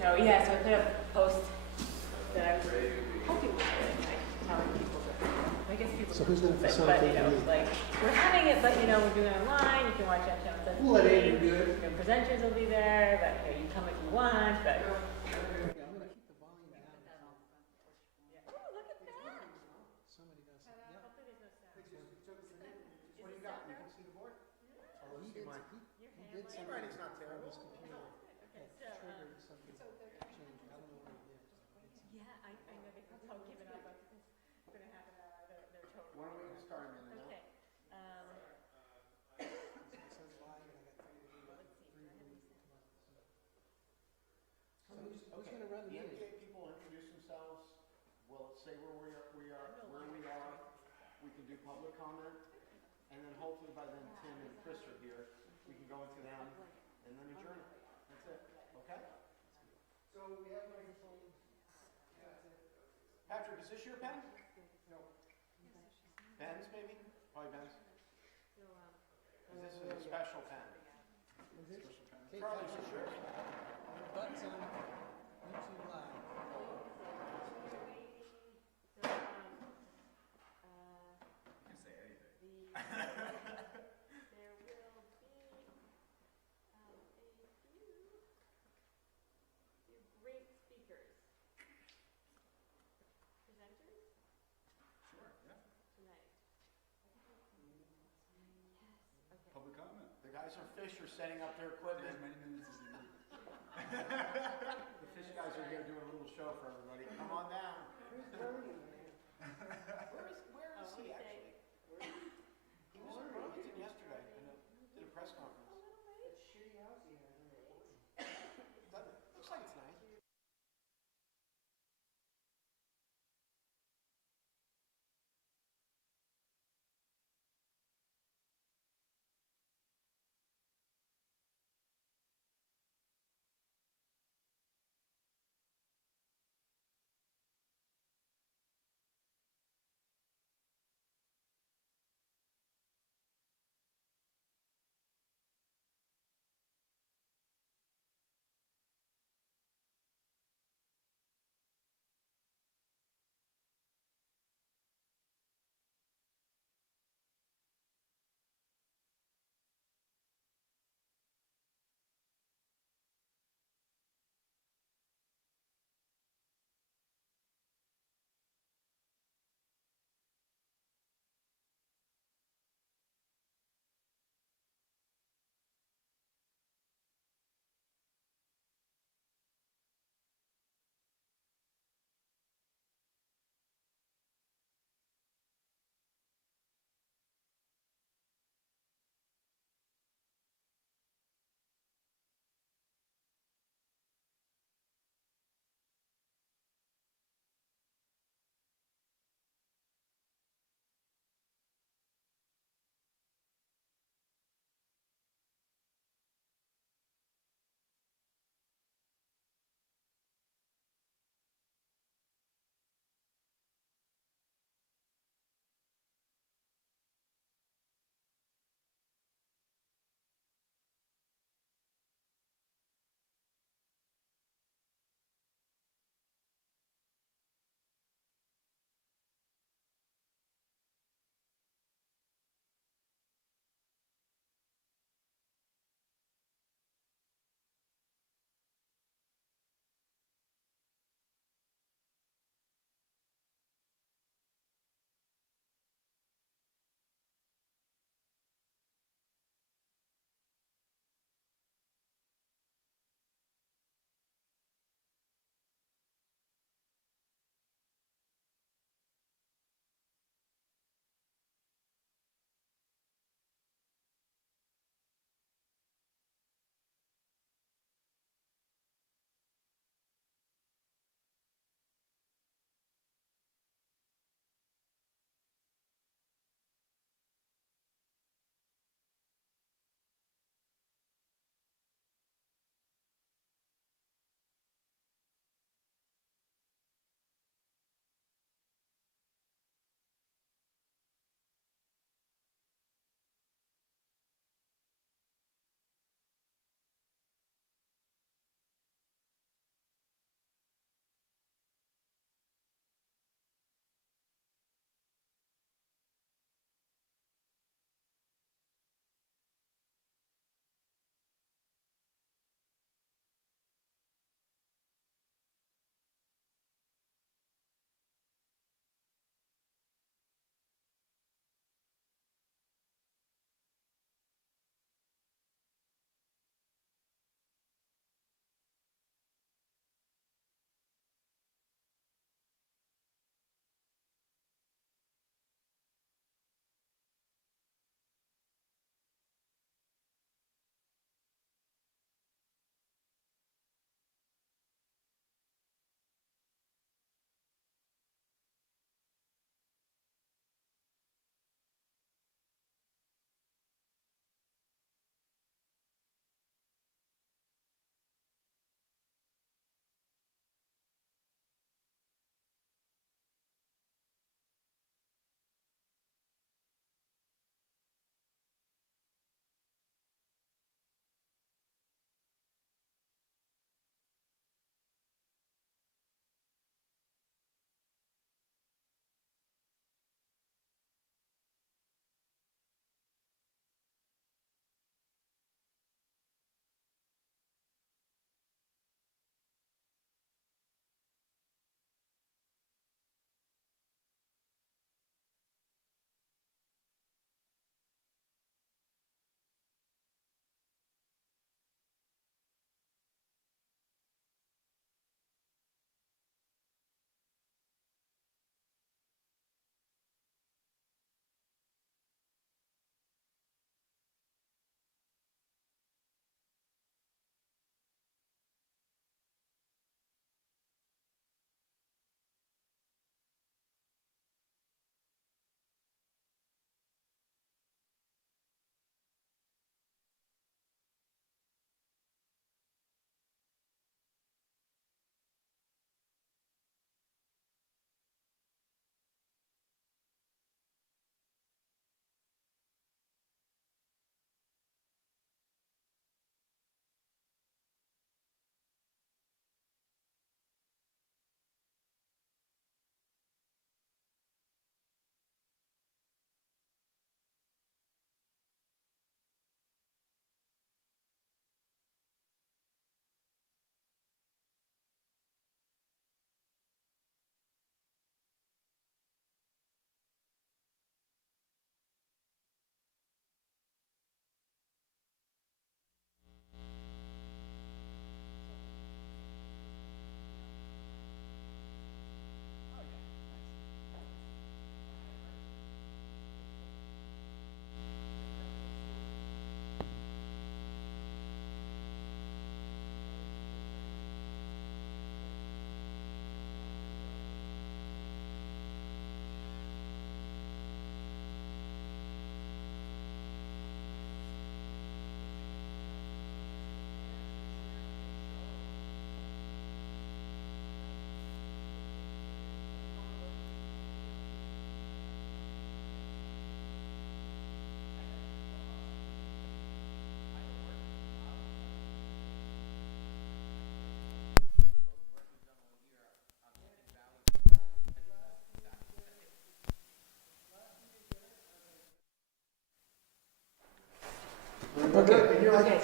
So yeah, so I put a post that I hope people do it, like telling people that, I guess people. So who's gonna but, facilitate you know, the meeting? like, we're having it, but you know, we're doing it online, you can watch it on channel. We'll let Andrew do it. Your presenters will be there, but you know, you come if you want, but. Okay, I'm gonna keep the volume down. Yeah. Oh, look at that. Somebody does it. Yeah. Hopefully there's no sound. What do you got? You can see the board? Oh, he did, he did something. Handwriting's not terrible. His computer Okay, so, triggered something change. I don't know what it did. yeah, I know they have all given up on this. It's gonna happen, their total. When are we gonna start a minute now? Okay, It says live and I got three to do. let's see, do I have any sound? So who's gonna run the The meeting? NPA people introduce themselves, will say where we are, we can do public comment, and then hopefully by then Tim and Chris are here, we can go into them, and then adjourn. That's it, okay? So we have microphones. Patrick, is this your pen? No. Ben's maybe? Probably Ben's. This is a special pen. Is it? Okay, Charlie, is this yours? Butts on YouTube Live. You can say anything. There will be a few great speakers. Presenters Sure, yeah. tonight. Yes, okay. Public comment. The guys from Fish are setting up their Take equipment. as many minutes as you need. The Fish guys are here doing a little show for everybody. Come on down. Where is Oh, he okay. actually? He was in Burlington yesterday and did a press conference. Looks like it's nice.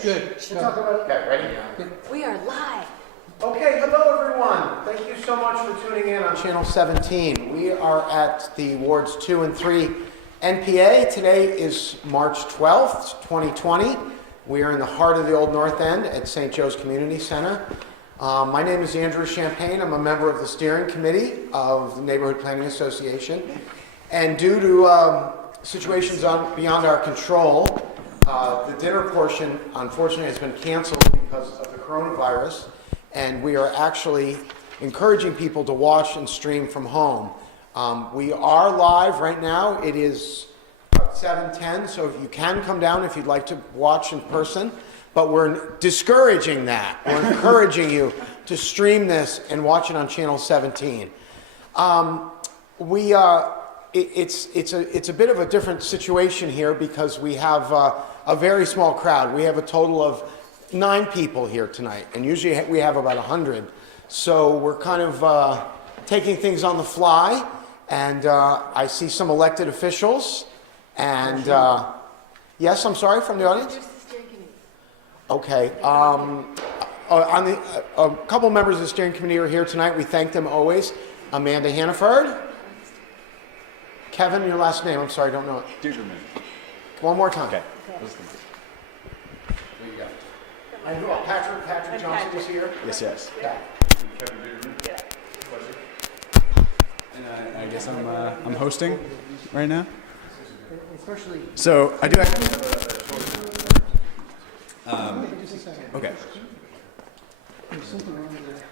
Good. We'll talk about, okay, ready? We are live. Okay, hello everyone. Thank you so much for tuning in on Channel 17. We are at the Wards 2 and 3 NPA. Today is March 12th, 2020. We are in the heart of the Old North End at St. Joe's Community Center. My name is Andrew Champagne. I'm a member of the steering committee of the Neighborhood Planning Association. And due to situations beyond our control, the dinner portion, unfortunately, has been canceled because of the coronavirus, and we are actually encouraging people to watch and stream from home. We are live right now. It is 7:10, so if you can come down if you'd like to watch in person, but we're discouraging that. We're encouraging you to stream this and watch it on Channel 17. It's a bit of a different situation here because we have a very small crowd. We have a total of 9 people here tonight, and usually we have about 100. So we're kind of taking things on the fly, and I see some elected officials, and yes, I'm sorry, from the audience? Okay. A couple members of the steering committee are here tonight. We thank them always. Amanda Hannaford. Kevin, your last name, I'm sorry, I don't know it. Duderman. One more time. Okay. There you go. And Patrick Johnson is here. Yes. Yeah. Kevin Duderman. Yeah. And I guess I'm hosting right now. Especially. So I do actually have okay. There's something wrong with that.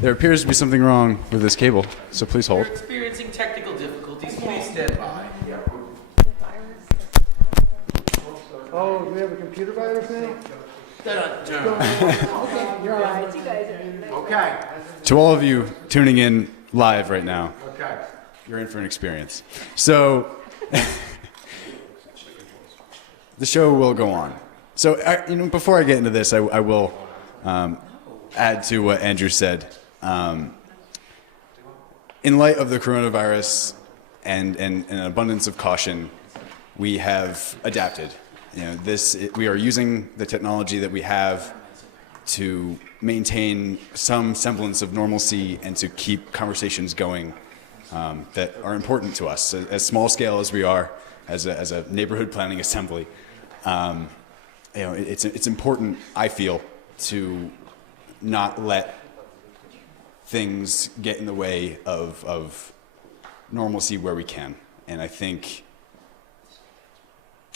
There appears to be something wrong with this cable, so please hold. We're experiencing technical difficulties. Please stand by. Oh, do we have a computer virus now? Okay, you're all right. You guys are. Okay. To all of you tuning in live right now, Okay. you're in for an experience. So the show will go on. So before I get into this, I will add to what Andrew said. In light of the coronavirus and an abundance of caution, we have adapted. We are using the technology that we have to maintain some semblance of normalcy and to keep conversations going that are important to us. As small scale as we are, as a neighborhood planning assembly, it's important, I feel, to not let things get in the way of normalcy where we can. And I think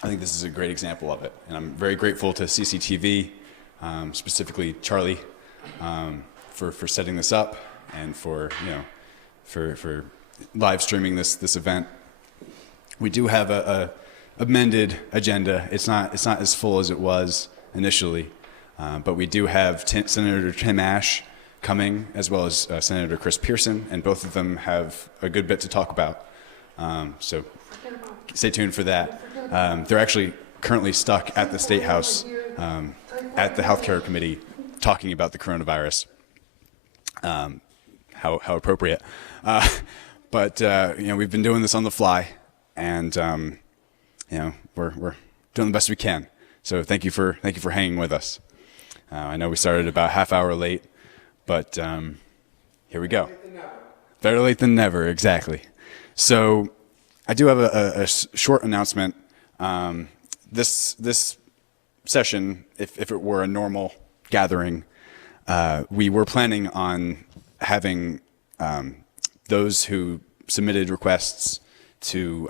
this is a great example of it. And I'm very grateful to CCTV, specifically Charlie, for setting this up and for live streaming this event. We do have a amended agenda. It's not as full as it was initially, but we do have Senator Tim Ash coming, as well as Senator Chris Pearson, and both of them have a good bit to talk about. So stay tuned for that. They're actually currently stuck at the State House at the Healthcare Committee talking about the coronavirus. How appropriate. But we've been doing this on the fly, and we're doing the best we can. So thank you for hanging with us. I know we started about half hour late, but here we go. Better late than never, exactly. So I do have a short announcement. This session, if it were a normal gathering, we were planning on having those who submitted requests to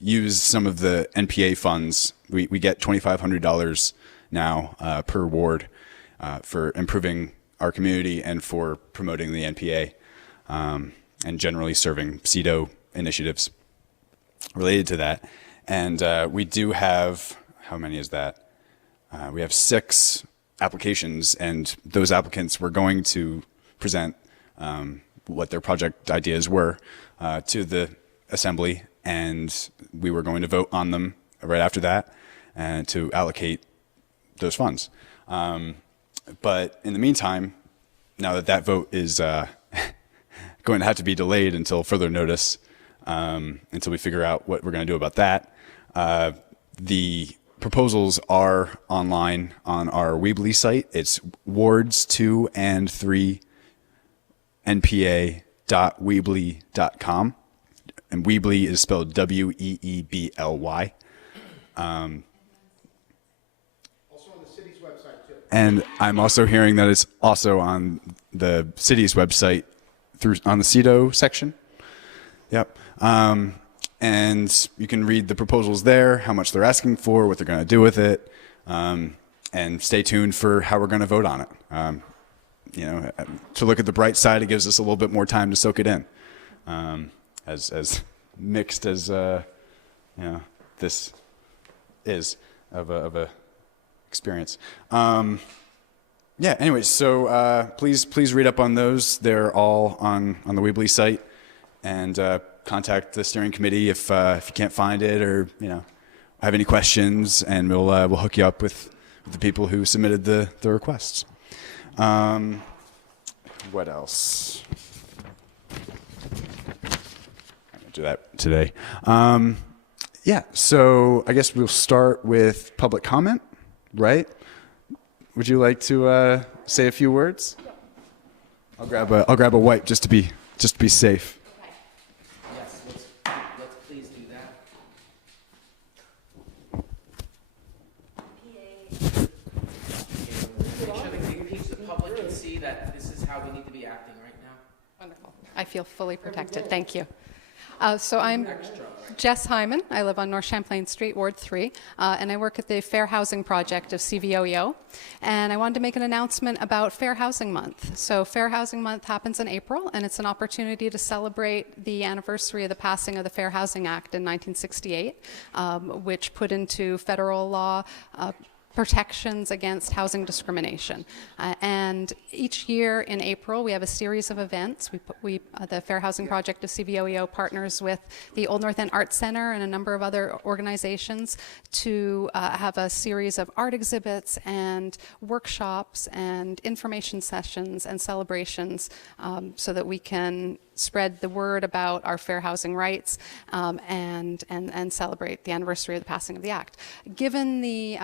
use some of the NPA funds. We get $2,500 now per ward for improving our community and for promoting the NPA and generally serving CEDO initiatives related to that. And we do have, how many is that? We have 6 applications, and those applicants were going to present what their project ideas were to the assembly, and we were going to vote on them right after that and to allocate those funds. But in the meantime, now that vote is going to have to be delayed until further notice, until we figure out what we're going to do about that, the proposals are online on our Weebly site. It's wards 2 and 3 npa.weebly.com. And Weebly is spelled Weebly. Also on the city's website too. And I'm also hearing that it's also on the city's website on the CEDO section. Yep. And you can read the proposals there, how much they're asking for, what they're going to do with it, and stay tuned for how we're going to vote on it. To look at the bright side, it gives us a little bit more time to soak it in. As mixed as this is of a experience. Anyways, so please read up on those. They're all on the Weebly site, and contact the steering committee if you can't find it, or have any questions, and we'll hook you up with the people who submitted the requests. What else? I'm gonna do that today. So I guess we'll start with public comment, right? Would you like to say a few words? I'll grab a wipe just to be safe. Yes, let's please do that. Make sure the public can see that this is how we need to be acting right now. Wonderful. I feel fully protected. Thank you. So I'm Extra. Jess Hyman. I live on North Champlain Street, Ward 3, and I work at the Fair Housing Project of CVOEO. And I wanted to make an announcement about Fair Housing Month. So Fair Housing Month happens in April, and it's an opportunity to celebrate the anniversary of the passing of the Fair Housing Act in 1968, which put into federal law protections against housing discrimination. And each year in April, we have a series of events. The Fair Housing Project of CVOEO partners with the Old North End Arts Center and a number of other organizations to have a series of art exhibits and workshops and information sessions and celebrations so that we can spread the word about our fair housing rights and celebrate the anniversary of the passing of the act. Given the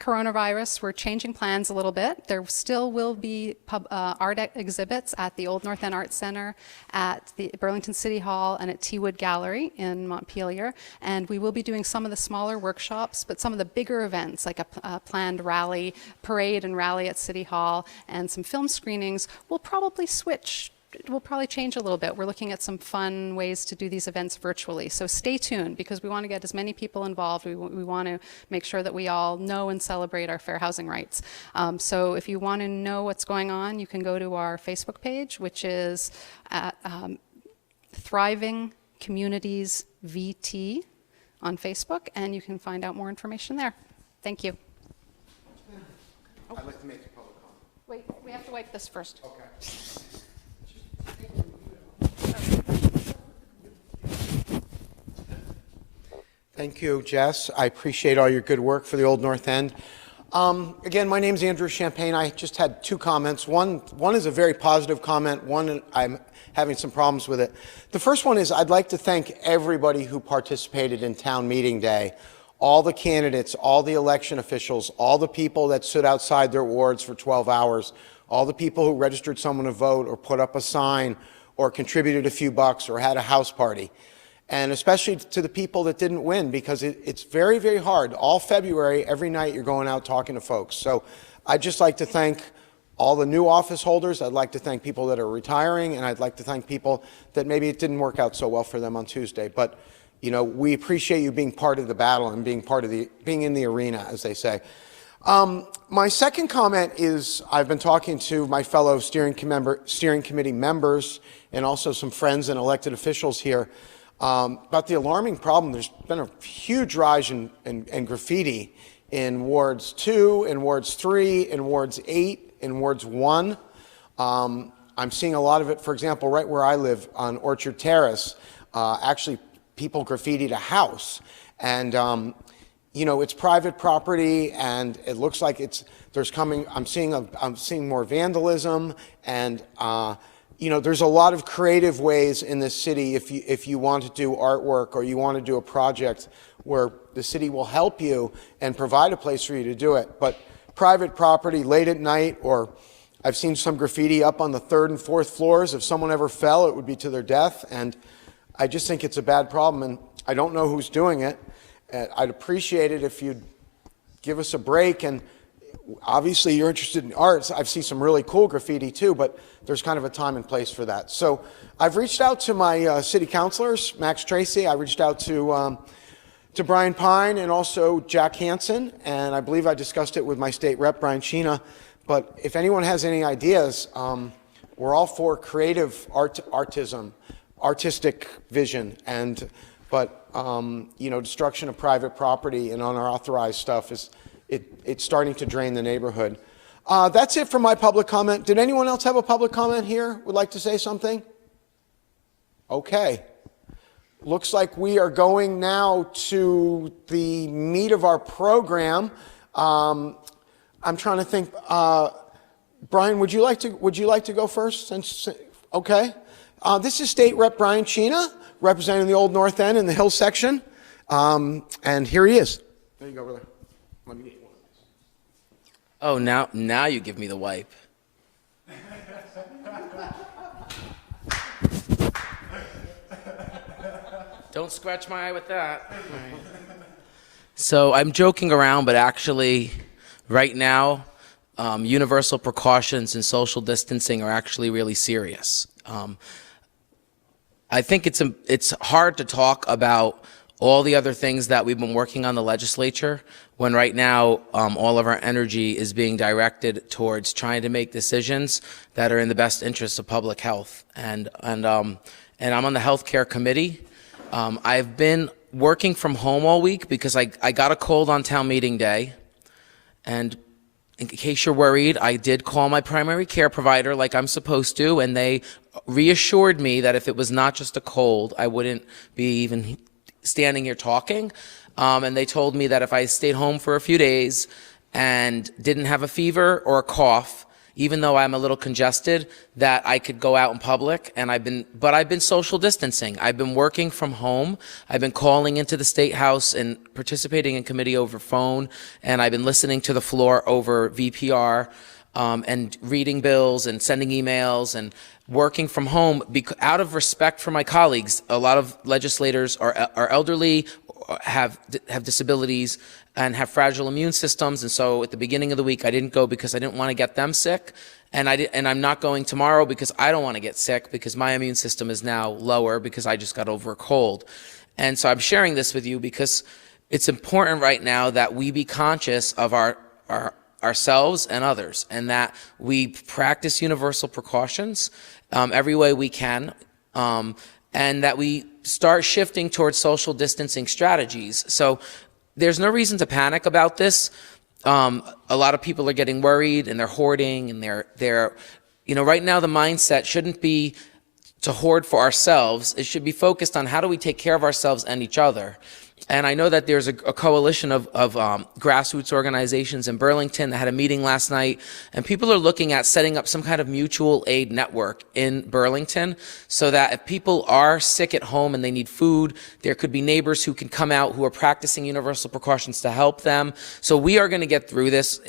coronavirus, we're changing plans a little bit. There still will be art exhibits at the Old North End Arts Center, at the Burlington City Hall, and at Teawood Gallery in Montpelier. And we will be doing some of the smaller workshops, but some of the bigger events, like a planned parade and rally at City Hall, and some film screenings, will probably switch. It will probably change a little bit. We're looking at some fun ways to do these events virtually. So stay tuned, because we want to get as many people involved. We want to make sure that we all know and celebrate our fair housing rights. So if you want to know what's going on, you can go to our Facebook page, which is at Thriving Communities VT on Facebook, and you can find out more information there. Thank you. I'd like to make a public comment. Wait, we have to wipe this first. Okay. Thank you, Jess. I appreciate all your good work for the Old North End. Again, my name's Andrew Champagne. I just had two comments. One is a very positive comment. One, I'm having some problems with it. The first one is I'd like to thank everybody who participated in town meeting day. All the candidates, all the election officials, all the people that stood outside their wards for 12 hours, all the people who registered someone to vote or put up a sign or contributed a few bucks or had a house party. And especially to the people that didn't win, because it's very, very hard. All February, every night, you're going out talking to folks. So I'd just like to thank all the new office holders. I'd like to thank people that are retiring, and I'd like to thank people that maybe it didn't work out so well for them on Tuesday. But, you know, we appreciate you being part of the battle and being in the arena, as they say. My second comment is I've been talking to my fellow steering committee members and also some friends and elected officials here about the alarming problem. There's been a huge rise in graffiti in Wards 2, in Wards 3, in Wards 8, in Wards 1. I'm seeing a lot of it, for example, right where I live on Orchard Terrace. Actually, people graffitied a house. And, you know, it's private property, and it looks like I'm seeing more vandalism, and you know, there's a lot of creative ways in this city if you want to do artwork or you want to do a project where the city will help you and provide a place for you to do it. But private property late at night, or I've seen some graffiti up on the 3rd and 4th floors. If someone ever fell, it would be to their death. And I just think it's a bad problem, and I don't know who's doing it. I'd appreciate it if you'd give us a break. And obviously you're interested in arts. I've seen some really cool graffiti too, but there's kind of a time and place for that. So I've reached out to my city councilors, Max Tracy. I reached out to Brian Pine and also Jack Hansen, and I believe I discussed it with my state rep, Brian Sheena. But if anyone has any ideas, we're all for creative artistic vision, but destruction of private property and unauthorized stuff it's starting to drain the neighborhood. That's it for my public comment. Did anyone else have a public comment here? Would like to say something? Okay. Looks like we are going now to the meat of our program. I'm trying to think. Brian, would you like to go first? Okay. This is State Rep Brian Sheena, representing the Old North End and the Hill section, and here he is. There you go, brother. Let me get you one of these. Oh, now you give me the wipe. Don't scratch my eye with that. Right. So I'm joking around, but actually, right now, universal precautions and social distancing are actually really serious. I think it's hard to talk about all the other things that we've been working on the legislature when right now all of our energy is being directed towards trying to make decisions that are in the best interests of public health. And I'm on the healthcare committee. I've been working from home all week because I got a cold on town meeting day. And in case you're worried, I did call my primary care provider like I'm supposed to, and they reassured me that if it was not just a cold, I wouldn't be even standing here talking. And they told me that if I stayed home for a few days and didn't have a fever or a cough, even though I'm a little congested, that I could go out in public. And I've been social distancing. I've been working from home. I've been calling into the State House and participating in committee over phone. And I've been listening to the floor over VPR, and reading bills and sending emails and working from home out of respect for my colleagues. A lot of legislators are elderly, have disabilities, and have fragile immune systems. And so at the beginning of the week, I didn't go because I didn't want to get them sick. And I'm not going tomorrow because I don't want to get sick, because my immune system is now lower because I just got over a cold. And so I'm sharing this with you because it's important right now that we be conscious of ourselves and others, and that we practice universal precautions every way we can, and that we start shifting towards social distancing strategies. So there's no reason to panic about this. A lot of people are getting worried and they're hoarding, and they're right now the mindset shouldn't be to hoard for ourselves. It should be focused on how do we take care of ourselves and each other. And I know that there's a coalition of grassroots organizations in Burlington that had a meeting last night, and people are looking at setting up some kind of mutual aid network in Burlington so that if people are sick at home and they need food, there could be neighbors who can come out who are practicing universal precautions to help them. So we are going to get through this.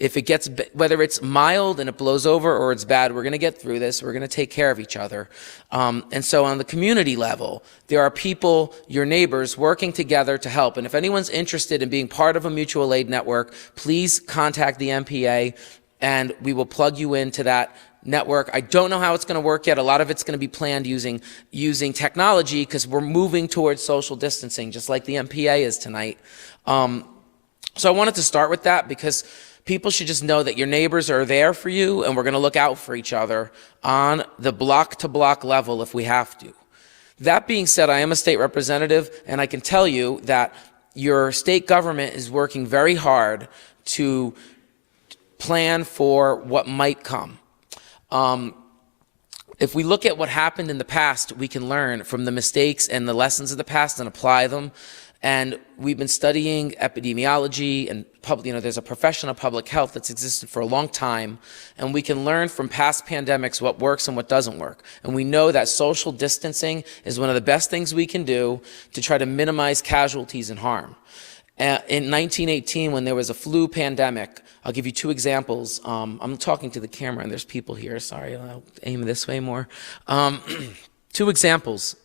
If it gets, whether it's mild and it blows over or it's bad, we're going to get through this. We're going to take care of each other. And so on the community level, there are people, your neighbors, working together to help. And if anyone's interested in being part of a mutual aid network, please contact the NPA and we will plug you into that network. I don't know how it's going to work yet. A lot of it's going to be planned using technology, because we're moving towards social distancing, just like the NPA is tonight. So I wanted to start with that because people should just know that your neighbors are there for you, and we're going to look out for each other on the block-to-block level if we have to. That being said, I am a state representative, and I can tell you that your state government is working very hard to plan for what might come. If we look at what happened in the past, we can learn from the mistakes and the lessons of the past and apply them. And we've been studying epidemiology and there's a profession of public health that's existed for a long time, and we can learn from past pandemics what works and what doesn't work. And we know that social distancing is one of the best things we can do to try to minimize casualties and harm. In 1918, when there was a flu pandemic, I'll give you two examples. I'm talking to the camera and there's people here. Sorry, I'll aim this way more. Two examples.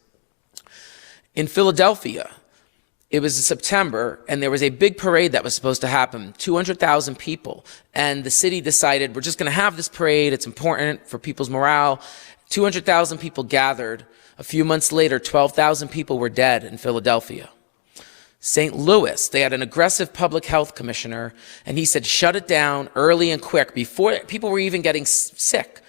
In Philadelphia, it was in September, and there was a big parade that was supposed to happen, 200,000 people. And the city decided, we're just going to have this parade. It's important for people's morale. 200,000 people gathered. A few months later, 12,000 people were dead in Philadelphia. St. Louis, they had an aggressive public health commissioner, and he said, shut it down early and quick, before people were even getting sick,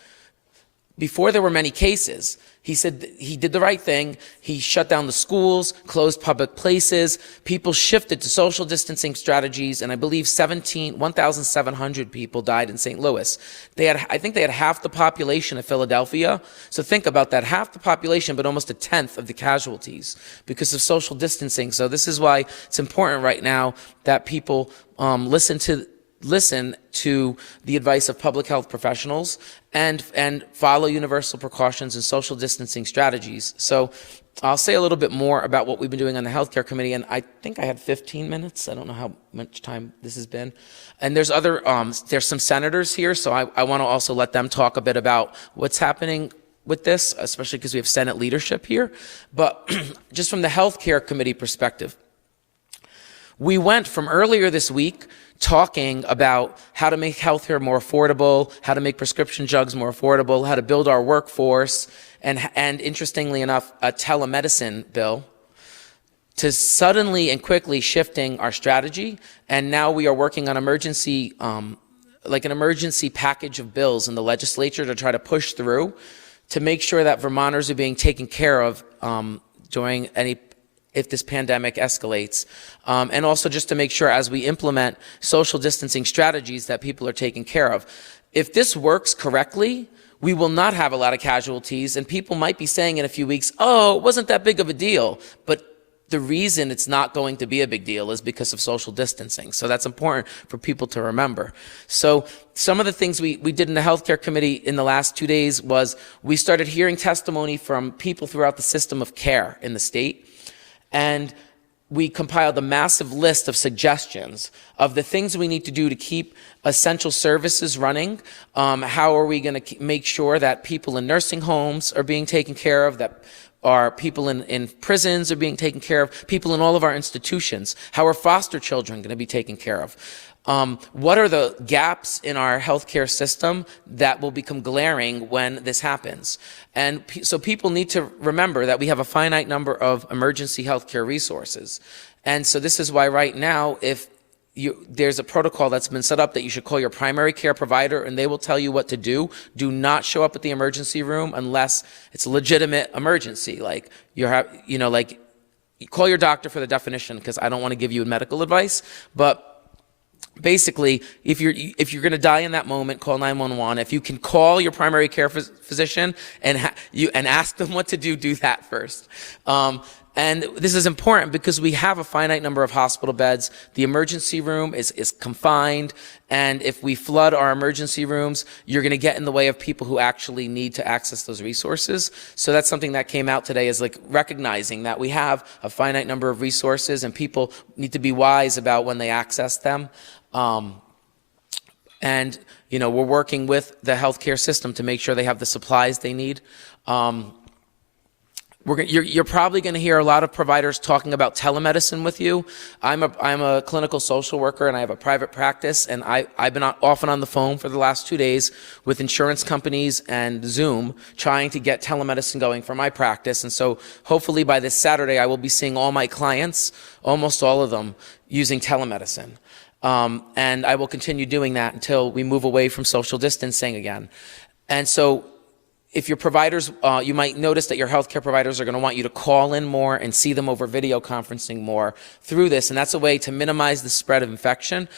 before there were many cases. He said he did the right thing. He shut down the schools, closed public places. People shifted to social distancing strategies, and I believe 1,700 people died in St. Louis. I think they had half the population of Philadelphia. So think about that, half the population, but almost a tenth of the casualties because of social distancing. So this is why it's important right now that people listen to the advice of public health professionals and follow universal precautions and social distancing strategies. So I'll say a little bit more about what we've been doing on the healthcare committee, and I think I had 15 minutes. I don't know how much time this has been. And there's some senators here, so I want to also let them talk a bit about what's happening with this, especially because we have Senate leadership here. But just from the healthcare committee perspective, we went from earlier this week talking about how to make healthcare more affordable, how to make prescription drugs more affordable, how to build our workforce, and interestingly enough, a telemedicine bill, to suddenly and quickly shifting our strategy. And now we are working on an emergency package of bills in the legislature to try to push through to make sure that Vermonters are being taken care of if this pandemic escalates, and also just to make sure as we implement social distancing strategies that people are taken care of. If this works correctly, we will not have a lot of casualties, and people might be saying in a few weeks, oh, it wasn't that big of a deal. But the reason it's not going to be a big deal is because of social distancing. So that's important for people to remember. So some of the things we did in the healthcare committee in the last 2 days was we started hearing testimony from people throughout the system of care in the state. And we compiled a massive list of suggestions of the things we need to do to keep essential services running. How are we going to make sure that people in nursing homes are being taken care of, that our people in prisons are being taken care of, people in all of our institutions? How are foster children going to be taken care of? What are the gaps in our healthcare system that will become glaring when this happens? And so people need to remember that we have a finite number of emergency healthcare resources. And so this is why right now, if there's a protocol that's been set up that you should call your primary care provider and they will tell you what to do. Do not show up at the emergency room unless it's a legitimate emergency. Like call your doctor for the definition, because I don't want to give you medical advice, but basically, if you're going to die in that moment, call 911. If you can call your primary care physician and ask them what to do, do that first. And this is important because we have a finite number of hospital beds. The emergency room is confined, and if we flood our emergency rooms, you're going to get in the way of people who actually need to access those resources. So that's something that came out today, is like recognizing that we have a finite number of resources and people need to be wise about when they access them. And we're working with the healthcare system to make sure they have the supplies they need. You're probably going to hear a lot of providers talking about telemedicine with you. I'm a clinical social worker and I have a private practice, and I've been often on the phone for the last 2 days with insurance companies and Zoom trying to get telemedicine going for my practice. And so hopefully by this Saturday, I will be seeing all my clients, almost all of them, using telemedicine. And I will continue doing that until we move away from social distancing again. And so if your providers, you might notice that your healthcare providers are going to want you to call in more and see them over video conferencing more through this. And that's a way to minimize the spread of infection.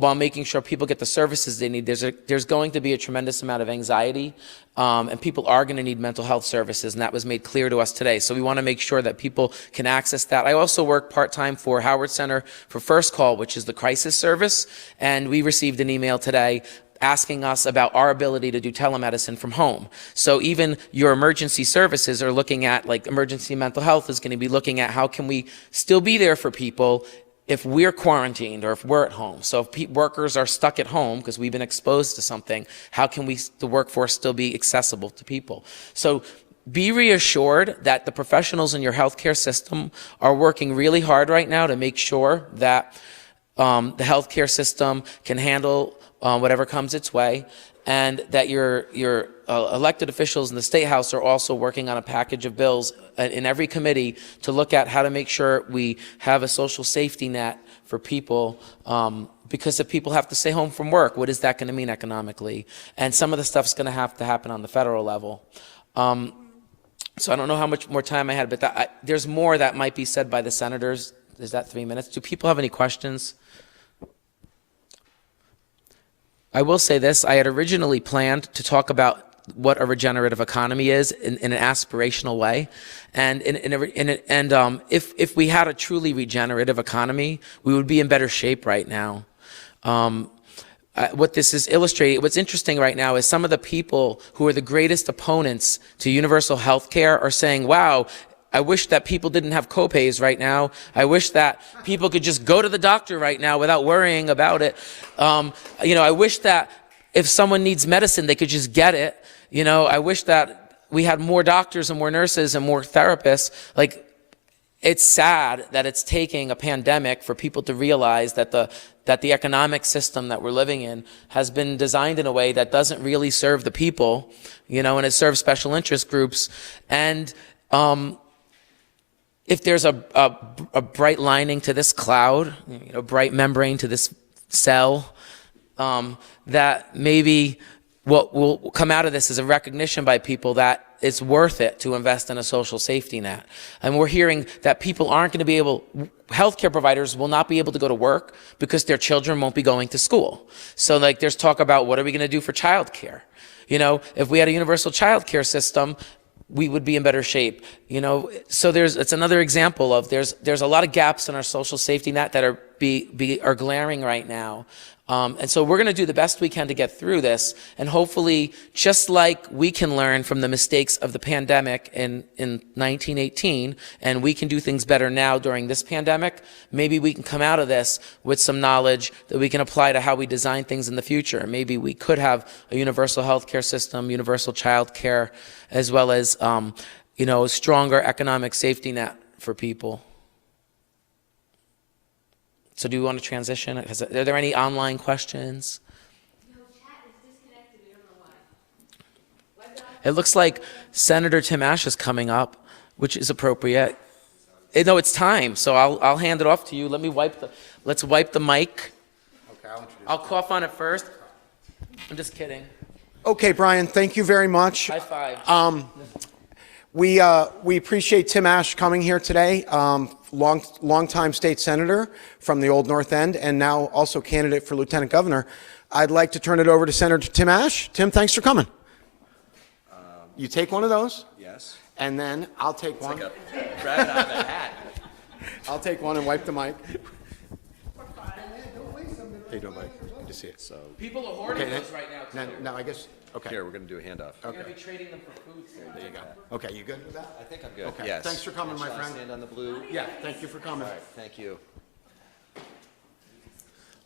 while making sure people get the services they need, there's going to be a tremendous amount of anxiety, and people are going to need mental health services, and that was made clear to us today. So we want to make sure that people can access that. I also work part-time for Howard Center for First Call, which is the crisis service, and we received an email today asking us about our ability to do telemedicine from home. So even your emergency services are looking at, like emergency mental health is going to be looking at how can we still be there for people if we're quarantined or if we're at home. So if workers are stuck at home because we've been exposed to something, how can the workforce still be accessible to people? So be reassured that the professionals in your healthcare system are working really hard right now to make sure that the healthcare system can handle whatever comes its way, and that your elected officials in the State House are also working on a package of bills in every committee to look at how to make sure we have a social safety net for people, because if people have to stay home from work, what is that going to mean economically? And some of the stuff's going to have to happen on the federal level. So I don't know how much more time I had, but there's more that might be said by the senators. Is that 3 minutes? Do people have any questions? I will say this, I had originally planned to talk about what a regenerative economy is in an aspirational way. And if we had a truly regenerative economy, we would be in better shape right now. What this is illustrating, what's interesting right now is some of the people who are the greatest opponents to universal health care are saying, wow, I wish that people didn't have copays right now. I wish that people could just go to the doctor right now without worrying about it. I wish that if someone needs medicine, they could just get it. I wish that we had more doctors and more nurses and more therapists. Like, it's sad that it's taking a pandemic for people to realize that the economic system that we're living in has been designed in a way that doesn't really serve the people, and it serves special interest groups. And if there's a bright lining to this cloud, a bright membrane to this cell, that maybe what will come out of this is a recognition by people that it's worth it to invest in a social safety net. And we're hearing that people aren't going to be able, healthcare providers will not be able to go to work because their children won't be going to school. So there's talk about what are we going to do for childcare? If we had a universal childcare system, we would be in better shape. So it's another example of there's a lot of gaps in our social safety net that are glaring right now. And so we're going to do the best we can to get through this, and hopefully, just like we can learn from the mistakes of the pandemic in 1918, and we can do things better now during this pandemic, maybe we can come out of this with some knowledge that we can apply to how we design things in the future. Maybe we could have a universal healthcare system, universal child care, as well as a stronger economic safety net for people. So do we want to transition? Are there any online questions? No, chat is disconnected. We don't know why. It looks like Senator Tim Ash is coming up, which is appropriate. No, it's time, so I'll hand it off to you. Let's wipe the mic. Okay, I'll cough on it first. I'm just kidding. Okay, Brian, thank you very much. High five. We appreciate Tim Ash coming here today, longtime state senator from the Old North End, and now also candidate for lieutenant governor. I'd like to turn it over to Senator Tim Ash. Tim, thanks for coming. You take one of those. Yes. And then I'll take one. Like a rabbit out of a hat. I'll take one and wipe the mic. How you doing, buddy? Good to see you. So People are hoarding those right now, too. No, I guess, okay. here, we're going to do a handoff. We're going to be trading them for food soon. There you go. Okay, you good with that? I think I'm good. Okay. Yes. Thanks for coming, my Shall I friend. stand on the blue? Yeah, thank you for coming. All right, thank you.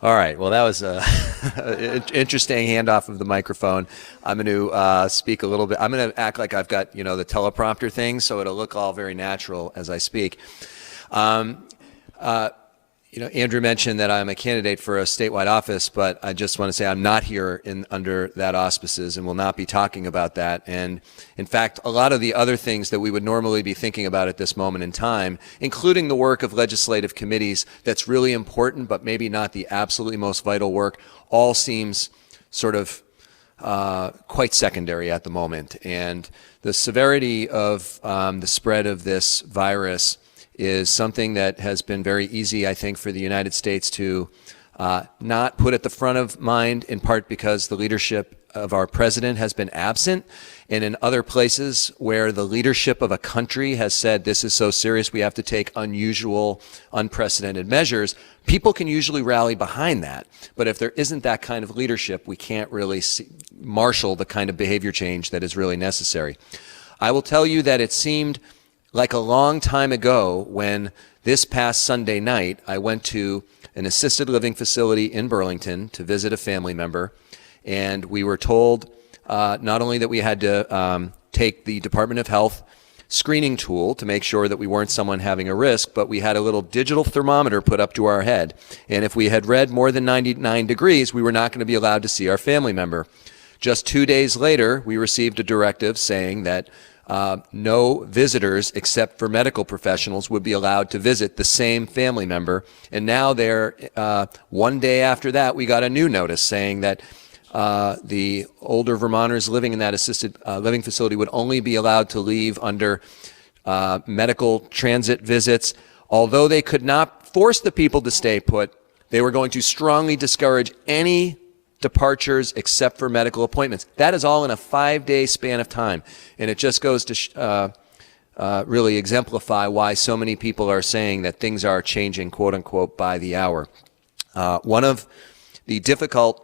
All right, well, that was an interesting handoff of the microphone. I'm going to speak a little bit. I'm going to act like I've got, the teleprompter thing, so it'll look all very natural as I speak. Andrew mentioned that I'm a candidate for a statewide office, but I just want to say I'm not here under that auspices and will not be talking about that. And in fact, a lot of the other things that we would normally be thinking about at this moment in time, including the work of legislative committees that's really important, but maybe not the absolutely most vital work, all seems sort of quite secondary at the moment. And the severity of the spread of this virus is something that has been very easy, I think, for the United States to not put at the front of mind in part because the leadership of our president has been absent, and in other places where the leadership of a country has said this is so serious we have to take unusual, unprecedented measures, people can usually rally behind that. But if there isn't that kind of leadership, we can't really marshal the kind of behavior change that is really necessary. I will tell you that it seemed like a long time ago when this past Sunday night I went to an assisted living facility in Burlington to visit a family member, and we were told not only that we had to take the Department of Health screening tool to make sure that we weren't someone having a risk, but we had a little digital thermometer put up to our head. And if we had read more than 99 degrees, we were not going to be allowed to see our family member. Just 2 days later, we received a directive saying that no visitors except for medical professionals would be allowed to visit the same family member. And now one day after that, we got a new notice saying that the older Vermonters living in that assisted living facility would only be allowed to leave under medical transit visits. Although they could not force the people to stay put, they were going to strongly discourage any departures except for medical appointments. That is all in a 5-day span of time. And it just goes to really exemplify why so many people are saying that things are changing, quote unquote, by the hour. One of the difficult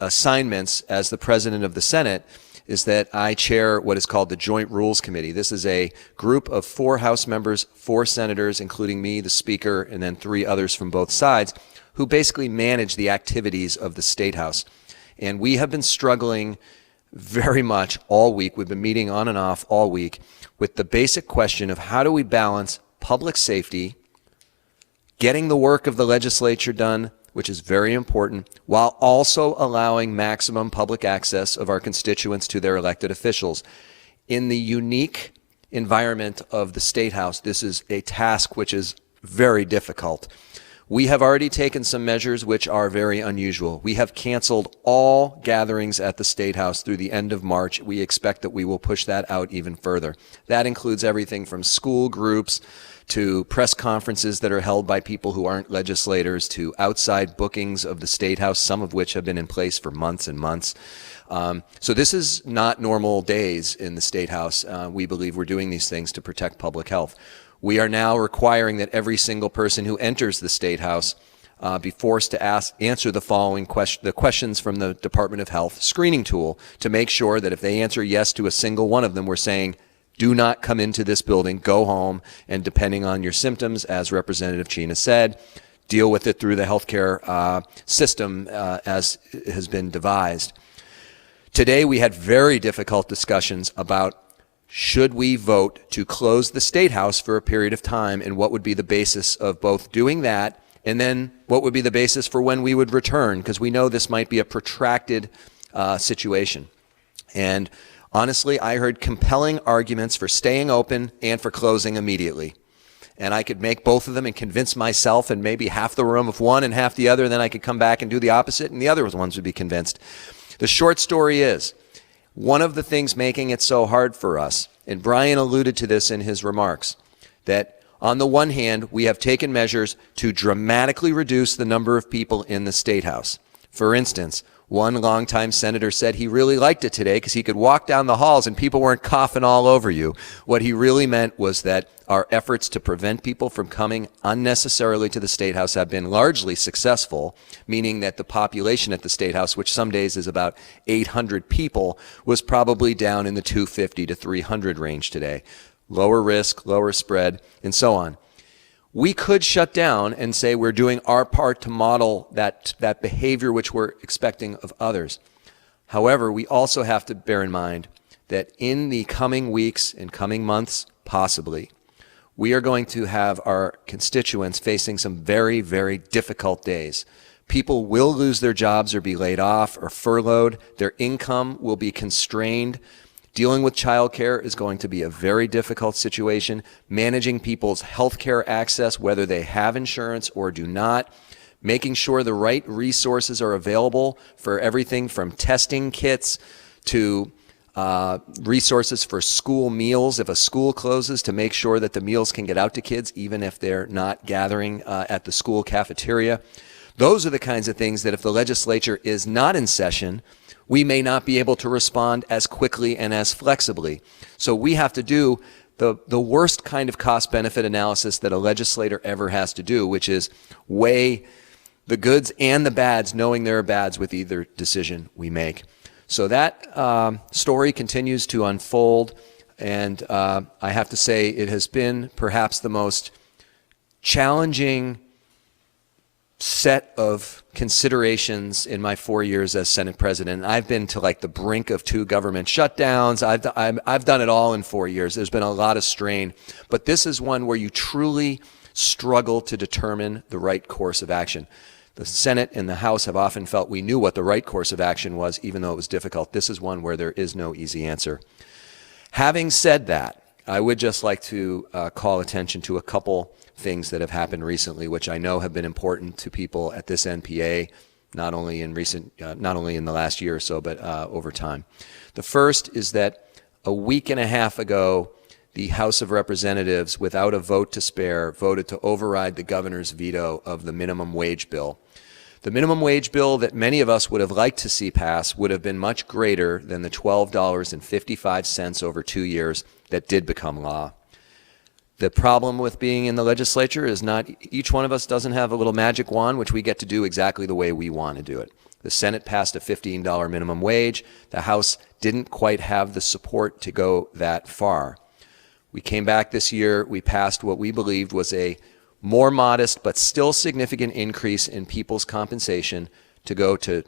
assignments as the president of the Senate is that I chair what is called the Joint Rules Committee. This is a group of 4 House members, 4 senators, including me, the Speaker, and then 3 others from both sides, who basically manage the activities of the State House. And we have been struggling very much all week. We've been meeting on and off all week with the basic question of how do we balance public safety, getting the work of the legislature done, which is very important, while also allowing maximum public access of our constituents to their elected officials. In the unique environment of the State House, this is a task which is very difficult. We have already taken some measures which are very unusual. We have canceled all gatherings at the State House through the end of March. We expect that we will push that out even further. That includes everything from school groups to press conferences that are held by people who aren't legislators, to outside bookings of the State House, some of which have been in place for months and months. So this is not normal days in the State House. We believe we're doing these things to protect public health. We are now requiring that every single person who enters the State House be forced to answer the following questions from the Department of Health screening tool to make sure that if they answer yes to a single one of them, we're saying, do not come into this building, go home, and depending on your symptoms, as Representative Chena said, deal with it through the healthcare system as has been devised. Today we had very difficult discussions about should we vote to close the State House for a period of time, and what would be the basis of both doing that and then what would be the basis for when we would return, because we know this might be a protracted situation. And honestly, I heard compelling arguments for staying open and for closing immediately. And I could make both of them and convince myself and maybe half the room of one and half the other, and then I could come back and do the opposite, and the other ones would be convinced. The short story is, one of the things making it so hard for us, and Brian alluded to this in his remarks, that on the one hand, we have taken measures to dramatically reduce the number of people in the State House. For instance, one longtime senator said he really liked it today because he could walk down the halls and people weren't coughing all over you. What he really meant was that our efforts to prevent people from coming unnecessarily to the State House have been largely successful, meaning that the population at the State House, which some days is about 800 people, was probably down in the 250 to 300 range today. Lower risk, lower spread, and so on. We could shut down and say we're doing our part to model that behavior which we're expecting of others. However, we also have to bear in mind that in the coming weeks and coming months, possibly, we are going to have our constituents facing some very, very difficult days. People will lose their jobs or be laid off or furloughed. Their income will be constrained. Dealing with childcare is going to be a very difficult situation. Managing people's health care access, whether they have insurance or do not. Making sure the right resources are available for everything from testing kits to resources for school meals if a school closes, to make sure that the meals can get out to kids even if they're not gathering at the school cafeteria. Those are the kinds of things that if the legislature is not in session, we may not be able to respond as quickly and as flexibly. So we have to do the worst kind of cost-benefit analysis that a legislator ever has to do, which is weigh the goods and the bads, knowing there are bads with either decision we make. So that story continues to unfold, and I have to say it has been perhaps the most challenging set of considerations in my 4 years as Senate President. I've been to like the brink of 2 government shutdowns. I've done it all in 4 years. There's been a lot of strain, but this is one where you truly struggle to determine the right course of action. The Senate and the House have often felt we knew what the right course of action was, even though it was difficult. This is one where there is no easy answer. Having said that, I would just like to call attention to a couple things that have happened recently, which I know have been important to people at this NPA, not only in the last year or so, but over time. The first is that a week and a half ago, the House of Representatives, without a vote to spare, voted to override the governor's veto of the minimum wage bill. The minimum wage bill that many of us would have liked to see pass would have been much greater than the $12.55 over 2 years that did become law. The problem with being in the legislature is not each one of us doesn't have a little magic wand, which we get to do exactly the way we want to do it. The Senate passed a $15 minimum wage. The House didn't quite have the support to go that far. We came back this year, we passed what we believed was a more modest but still significant increase in people's compensation to go to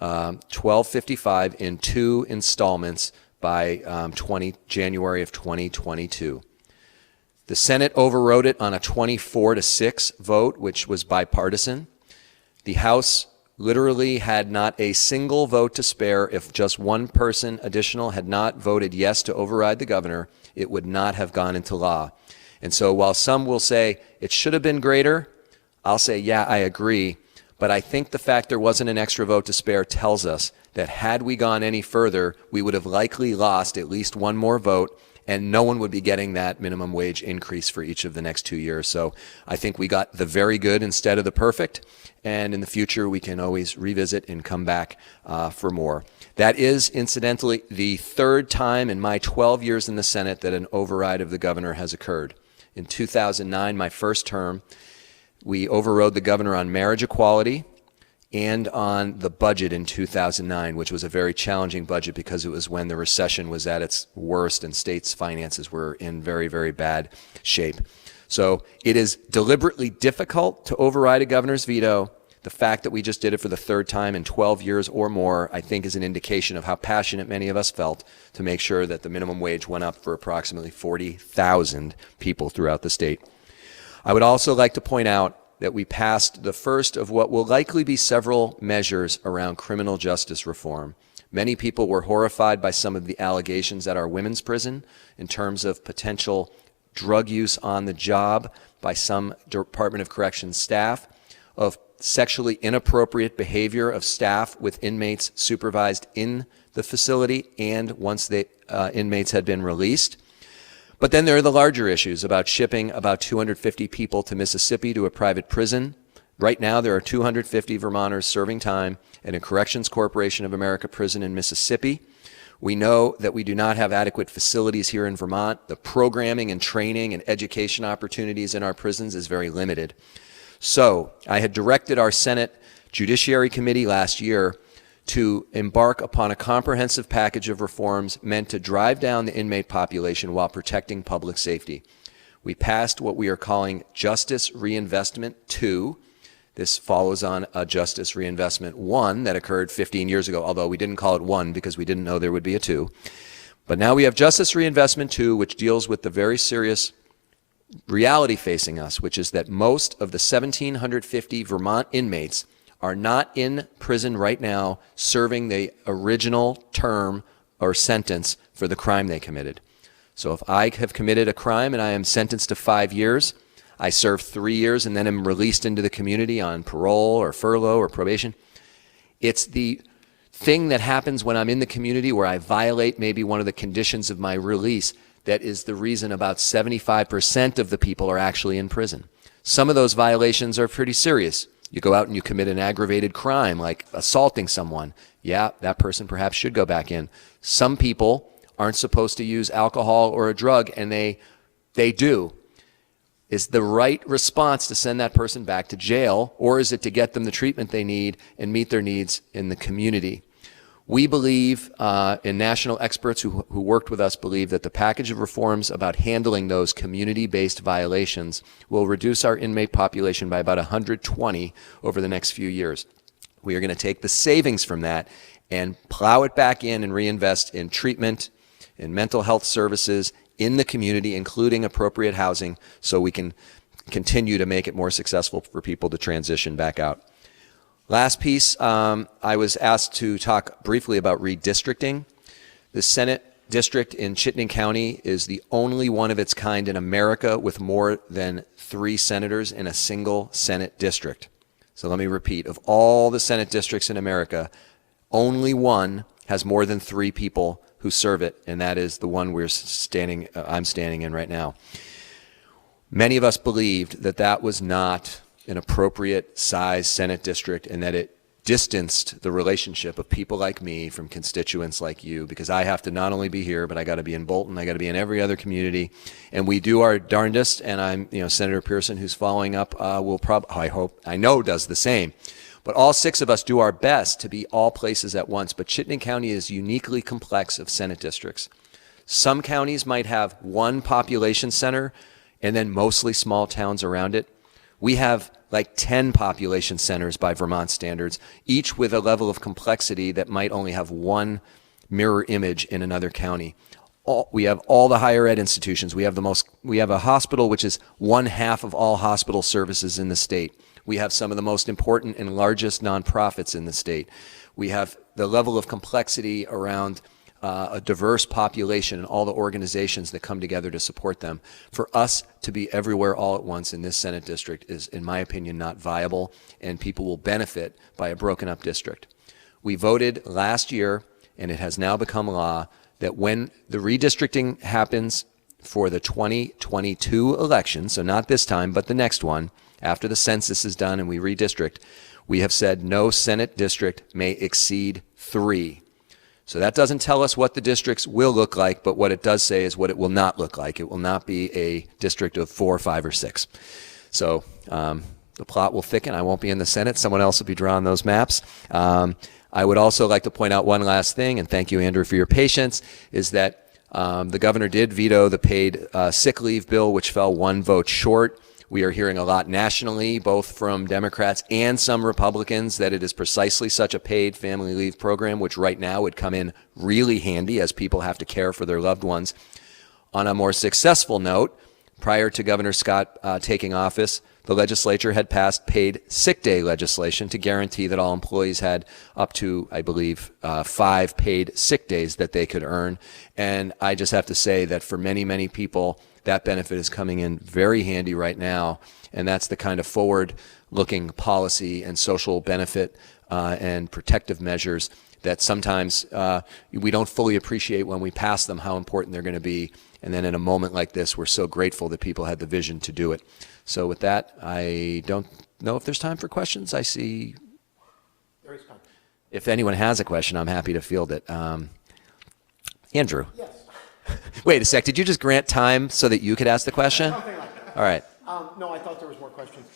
$12.55 in 2 installments by January of 2022. The Senate overrode it on a 24-6 vote, which was bipartisan. The House literally had not a single vote to spare. If just one person additional had not voted yes to override the governor, it would not have gone into law. And so while some will say it should have been greater, I'll say, yeah, I agree. But I think the fact there wasn't an extra vote to spare tells us that had we gone any further, we would have likely lost at least one more vote, and no one would be getting that minimum wage increase for each of the next 2 years. So I think we got the very good instead of the perfect, and in the future we can always revisit and come back for more. That is, incidentally, the 3rd time in my 12 years in the Senate that an override of the governor has occurred. In 2009, my first term, we overrode the governor on marriage equality and on the budget in 2009, which was a very challenging budget because it was when the recession was at its worst and states' finances were in very, very bad shape. So it is deliberately difficult to override a governor's veto. The fact that we just did it for the 3rd time in 12 years or more, I think, is an indication of how passionate many of us felt to make sure that the minimum wage went up for approximately 40,000 people throughout the state. I would also like to point out that we passed the first of what will likely be several measures around criminal justice reform. Many people were horrified by some of the allegations at our women's prison in terms of potential drug use on the job by some Department of Corrections staff, of sexually inappropriate behavior of staff with inmates supervised in the facility and once the inmates had been released. But then there are the larger issues about shipping about 250 people to Mississippi to a private prison. Right now, there are 250 Vermonters serving time at a Corrections Corporation of America prison in Mississippi. We know that we do not have adequate facilities here in Vermont. The programming and training and education opportunities in our prisons is very limited. So I had directed our Senate Judiciary Committee last year to embark upon a comprehensive package of reforms meant to drive down the inmate population while protecting public safety. We passed what we are calling Justice Reinvestment 2. This follows on a Justice Reinvestment 1 that occurred 15 years ago, although we didn't call it 1 because we didn't know there would be a 2. But now we have Justice Reinvestment 2, which deals with the very serious reality facing us, which is that most of the 1,750 Vermont inmates are not in prison right now serving the original term or sentence for the crime they committed. So if I have committed a crime and I am sentenced to 5 years, I serve 3 years and then am released into the community on parole or furlough or probation. It's the thing that happens when I'm in the community where I violate maybe one of the conditions of my release that is the reason about 75% of the people are actually in prison. Some of those violations are pretty serious. You go out and you commit an aggravated crime like assaulting someone. Yeah, that person perhaps should go back in. Some people aren't supposed to use alcohol or a drug, and they do. Is the right response to send that person back to jail, or is it to get them the treatment they need and meet their needs in the community? We believe, and national experts who worked with us believe, that the package of reforms about handling those community-based violations will reduce our inmate population by about 120 over the next few years. We are going to take the savings from that and plow it back in and reinvest in treatment, in mental health services, in the community, including appropriate housing, so we can continue to make it more successful for people to transition back out. Last piece, I was asked to talk briefly about redistricting. The Senate district in Chittenden County is the only one of its kind in America with more than 3 senators in a single Senate district. So let me repeat, of all the Senate districts in America, only one has more than 3 people who serve it, and that is the one I'm standing in right now. Many of us believed that that was not an appropriate size Senate district, and that it distanced the relationship of people like me from constituents like you, because I have to not only be here, but I got to be in Bolton, I got to be in every other community, and we do our darndest. And Senator Pearson, who's following up, I know does the same. But all 6 of us do our best to be all places at once. But Chittenden County is uniquely complex of Senate districts. Some counties might have 1 population center and then mostly small towns around it. We have like 10 population centers by Vermont standards, each with a level of complexity that might only have 1 mirror image in another county. We have all the higher ed institutions. We have a hospital which is 1/2 of all hospital services in the state. We have some of the most important and largest nonprofits in the state. We have the level of complexity around a diverse population and all the organizations that come together to support them. For us to be everywhere all at once in this Senate district is, in my opinion, not viable, and people will benefit by a broken up district. We voted last year, and it has now become law, that when the redistricting happens for the 2022 election, so not this time, but the next one, after the census is done and we redistrict, we have said no Senate district may exceed 3. So that doesn't tell us what the districts will look like, but what it does say is what it will not look like. It will not be a district of 4, 5, or 6. So the plot will thicken. I won't be in the Senate. Someone else will be drawing those maps. I would also like to point out one last thing, and thank you, Andrew, for your patience, is that the governor did veto the paid sick leave bill, which fell 1 vote short. We are hearing a lot nationally, both from Democrats and some Republicans, that it is precisely such a paid family leave program, which right now would come in really handy as people have to care for their loved ones. On a more successful note, prior to Governor Scott taking office, the legislature had passed paid sick day legislation to guarantee that all employees had up to, I believe, 5 paid sick days that they could earn. And I just have to say that for many, many people, that benefit is coming in very handy right now, and that's the kind of forward-looking policy and social benefit and protective measures that sometimes we don't fully appreciate when we pass them, how important they're going to be. And then in a moment like this, we're so grateful that people had the vision to do it. So with that, I don't know if there's time for questions. I see. There is time. If anyone has a question, I'm happy to field it. Andrew. Yes. Wait a sec. Did you just grant time so that you could ask the question? Something like that. All right. No, I thought there was more questions.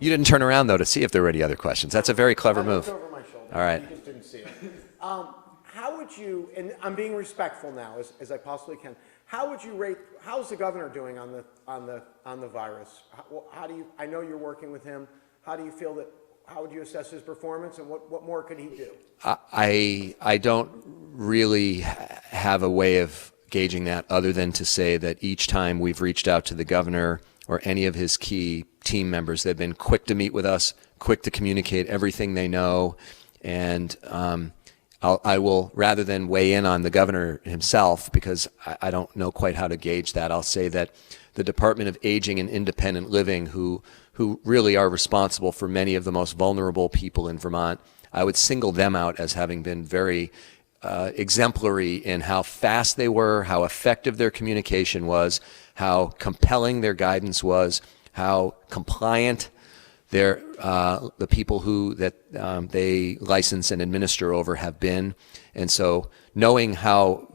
You didn't turn around, though, to see if there were any other questions. That's a very clever I move. looked over my shoulder. All right. You just didn't see it. How would you, and I'm being respectful now as I possibly can, how would you rate, how's the governor doing on the virus? How do you, I know you're working with him. How do you feel that, how would you assess his performance, and what more could he do? I don't really have a way of gauging that other than to say that each time we've reached out to the governor or any of his key team members, they've been quick to meet with us, quick to communicate everything they know. And I will, rather than weigh in on the governor himself, because I don't know quite how to gauge that, I'll say that the Department of Aging and Independent Living, who really are responsible for many of the most vulnerable people in Vermont, I would single them out as having been very exemplary in how fast they were, how effective their communication was, how compelling their guidance was, how compliant the people who they license and administer over have been. And so knowing how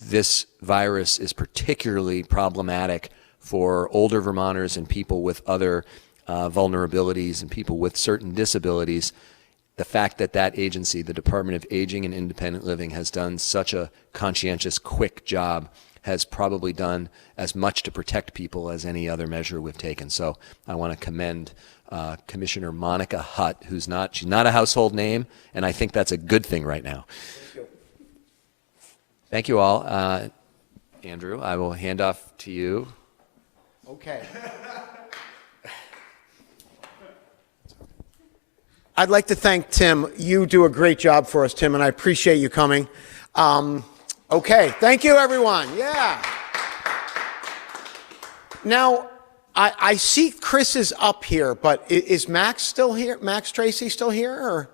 this virus is particularly problematic for older Vermonters and people with other vulnerabilities and people with certain disabilities, the fact that that agency, the Department of Aging and Independent Living, has done such a conscientious, quick job has probably done as much to protect people as any other measure we've taken. So I want to commend Commissioner Monica Hutt, she's not a household name, and I think that's a good thing right now. Thank you all. Andrew, I will hand off to you. Okay. I'd like to thank Tim. You do a great job for us, Tim, and I appreciate you coming. Okay, thank you, everyone. Yeah. Now, I see Chris is up here, but is Max still here? Max Tracy still here? Or?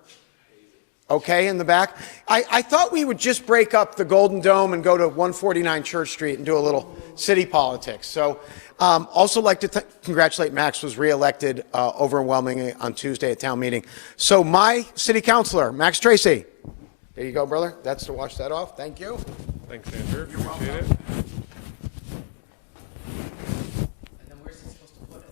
Okay, in the back. I thought we would just break up the Golden Dome and go to 149 Church Street and do a little city politics. So also like to congratulate Max, was reelected overwhelmingly on Tuesday at town meeting. So my city councilor, Max Tracy. There you go, brother. That's to wash that off. Thank you. Thanks, Andrew. Appreciate it. And then where's he supposed to put it?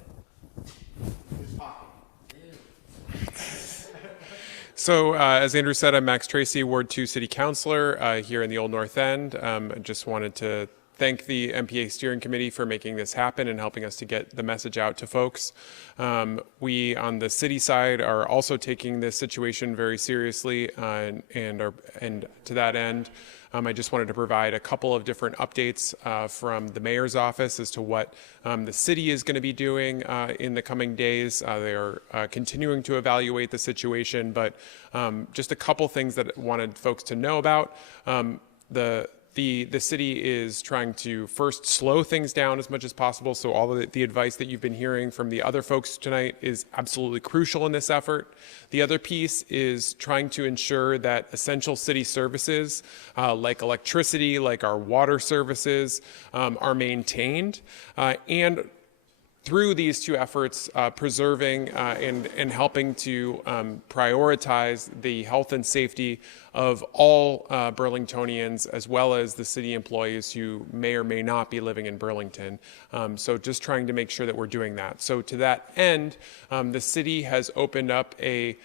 So, as Andrew said, I'm Max Tracy, Ward 2 City Councilor here in the Old North End. I just wanted to thank the NPA Steering Committee for making this happen and helping us to get the message out to folks. We, on the city side, are also taking this situation very seriously, and to that end, I just wanted to provide a couple of different updates from the mayor's office as to what the city is going to be doing in the coming days. They are continuing to evaluate the situation, but just a couple things that I wanted folks to know about. The city is trying to first slow things down as much as possible. So all of the advice that you've been hearing from the other folks tonight is absolutely crucial in this effort. The other piece is trying to ensure that essential city services like electricity, like our water services, are maintained. And through these two efforts, preserving and helping to prioritize the health and safety of all Burlingtonians, as well as the city employees who may or may not be living in Burlington. So just trying to make sure that we're doing that. So to that end, the city has opened up an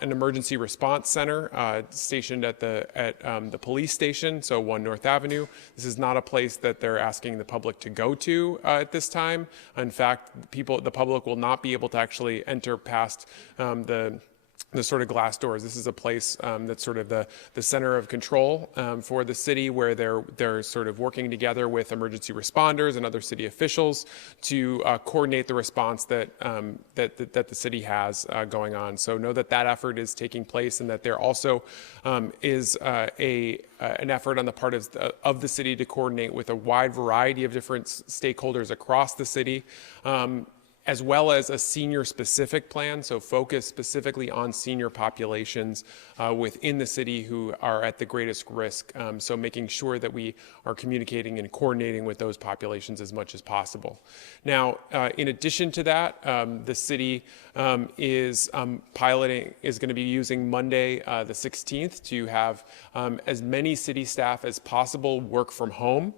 emergency response center stationed at the police station, so 1 North Avenue. This is not a place that they're asking the public to go to at this time. In fact, the public will not be able to actually enter past the sort of glass doors. This is a place that's sort of the center of control for the city, where they're sort of working together with emergency responders and other city officials to coordinate the response that the city has going on. So know that effort is taking place, and that there also is an effort on the part of the city to coordinate with a wide variety of different stakeholders across the city, as well as a senior-specific plan, so focus specifically on senior populations within the city who are at the greatest risk, so making sure that we are communicating and coordinating with those populations as much as possible. Now, in addition to that, the city is going to be using Monday the 16th to have as many city staff as possible work from home.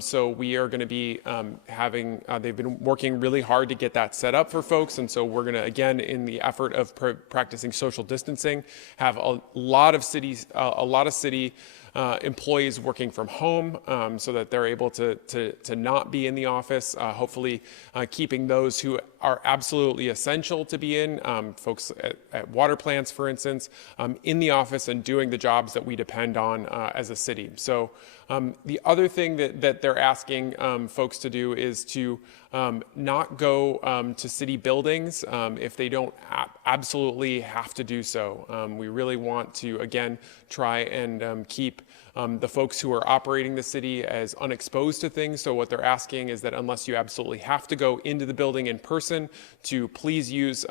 So we are going to be they've been working really hard to get that set up for folks, and so we're going to, again, in the effort of practicing social distancing, have a lot of city employees working from home, so that they're able to not be in the office, hopefully keeping those who are absolutely essential to be in, folks at water plants, for instance, in the office and doing the jobs that we depend on as a city. So the other thing that they're asking folks to do is to not go to city buildings if they don't absolutely have to do so. We really want to, again, try and keep the folks who are operating the city as unexposed to things. So what they're asking is that unless you absolutely have to go into the building in person, to please use,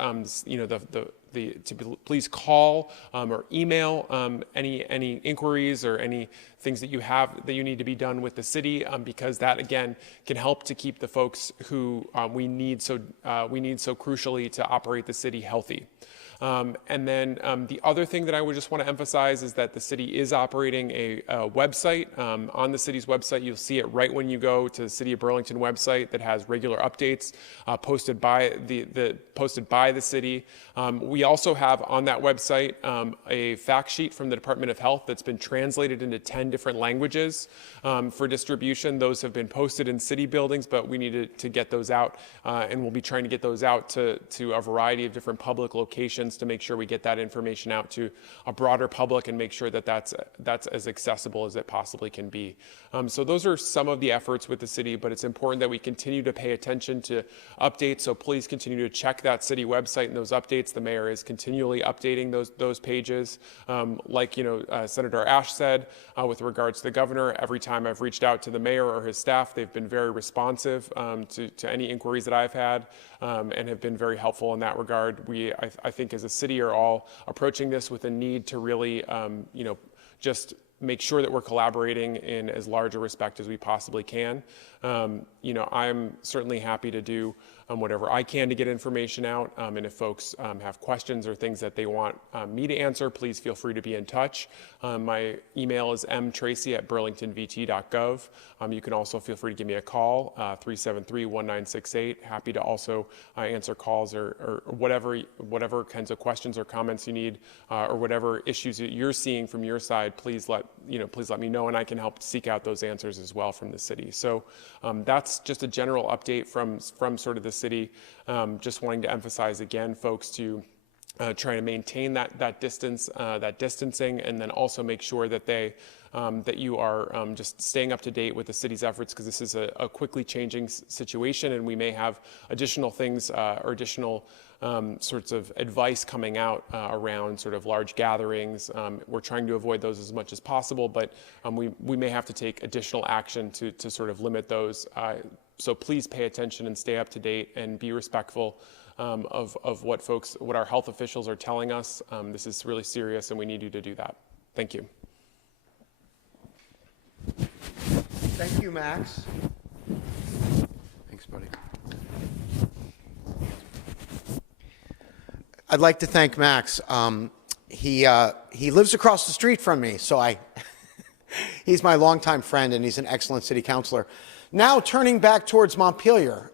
please call or email any inquiries or any things that you have that you need to be done with the city, because that again can help to keep the folks who we need so crucially to operate the city healthy. And then the other thing that I would just want to emphasize is that the city is operating a website. On the city's website, you'll see it right when you go to the City of Burlington website that has regular updates posted by the city. We also have on that website a fact sheet from the Department of Health that's been translated into 10 different languages for distribution. Those have been posted in city buildings, but we need to get those out, and we'll be trying to get those out to a variety of different public locations to make sure we get that information out to a broader public and make sure that that's as accessible as it possibly can be. So those are some of the efforts with the city, but it's important that we continue to pay attention to updates. So please continue to check that city website and those updates. The mayor is continually updating those pages. Like Senator Ash said, with regards to the governor, every time I've reached out to the mayor or his staff, they've been very responsive to any inquiries that I've had, and have been very helpful in that regard. I think as a city are all approaching this with a need to really, just make sure that we're collaborating in as large a respect as we possibly can. I'm certainly happy to do whatever I can to get information out. And if folks have questions or things that they want me to answer, please feel free to be in touch. My email is mtracy@burlingtonvt.gov. You can also feel free to give me a call, 373-1968. Happy to also answer calls or whatever kinds of questions or comments you need, or whatever issues that you're seeing from your side. Please let me know, and I can help seek out those answers as well from the city. So that's just a general update from sort of the city. Just wanting to emphasize again, folks, to try to maintain that distance, that distancing, and then also make sure that that you are just staying up to date with the city's efforts, because this is a quickly changing situation, and we may have additional things or additional sorts of advice coming out around sort of large gatherings. We're trying to avoid those as much as possible, but we may have to take additional action to sort of limit those. So please pay attention and stay up to date and be respectful of what our health officials are telling us. This is really serious, and we need you to do that. Thank you. Thank you, Max. Thanks, buddy. I'd like to thank Max. He lives across the street from me, so he's my longtime friend, and he's an excellent city councilor. Now, turning back towards Montpelier,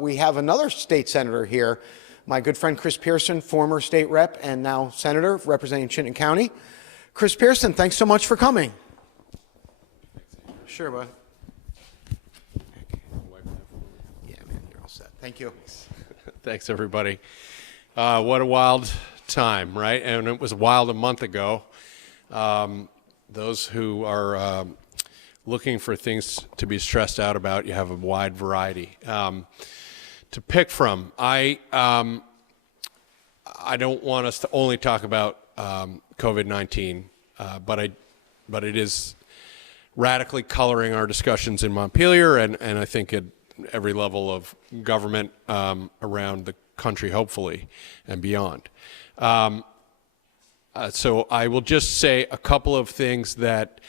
we have another state senator here, my good friend Chris Pearson, former state rep and now senator representing Chittenden County. Chris Pearson, thanks so much for coming. Sure, bud. Yeah, man, you're all set. Thank you. Thanks, everybody. What a wild time, right? And it was wild a month ago. Those who are looking for things to be stressed out about, you have a wide variety to pick from. I don't want us to only talk about COVID-19, but it is radically coloring our discussions in Montpelier, and I think at every level of government around the country, hopefully, and beyond. So I will just say a couple of things that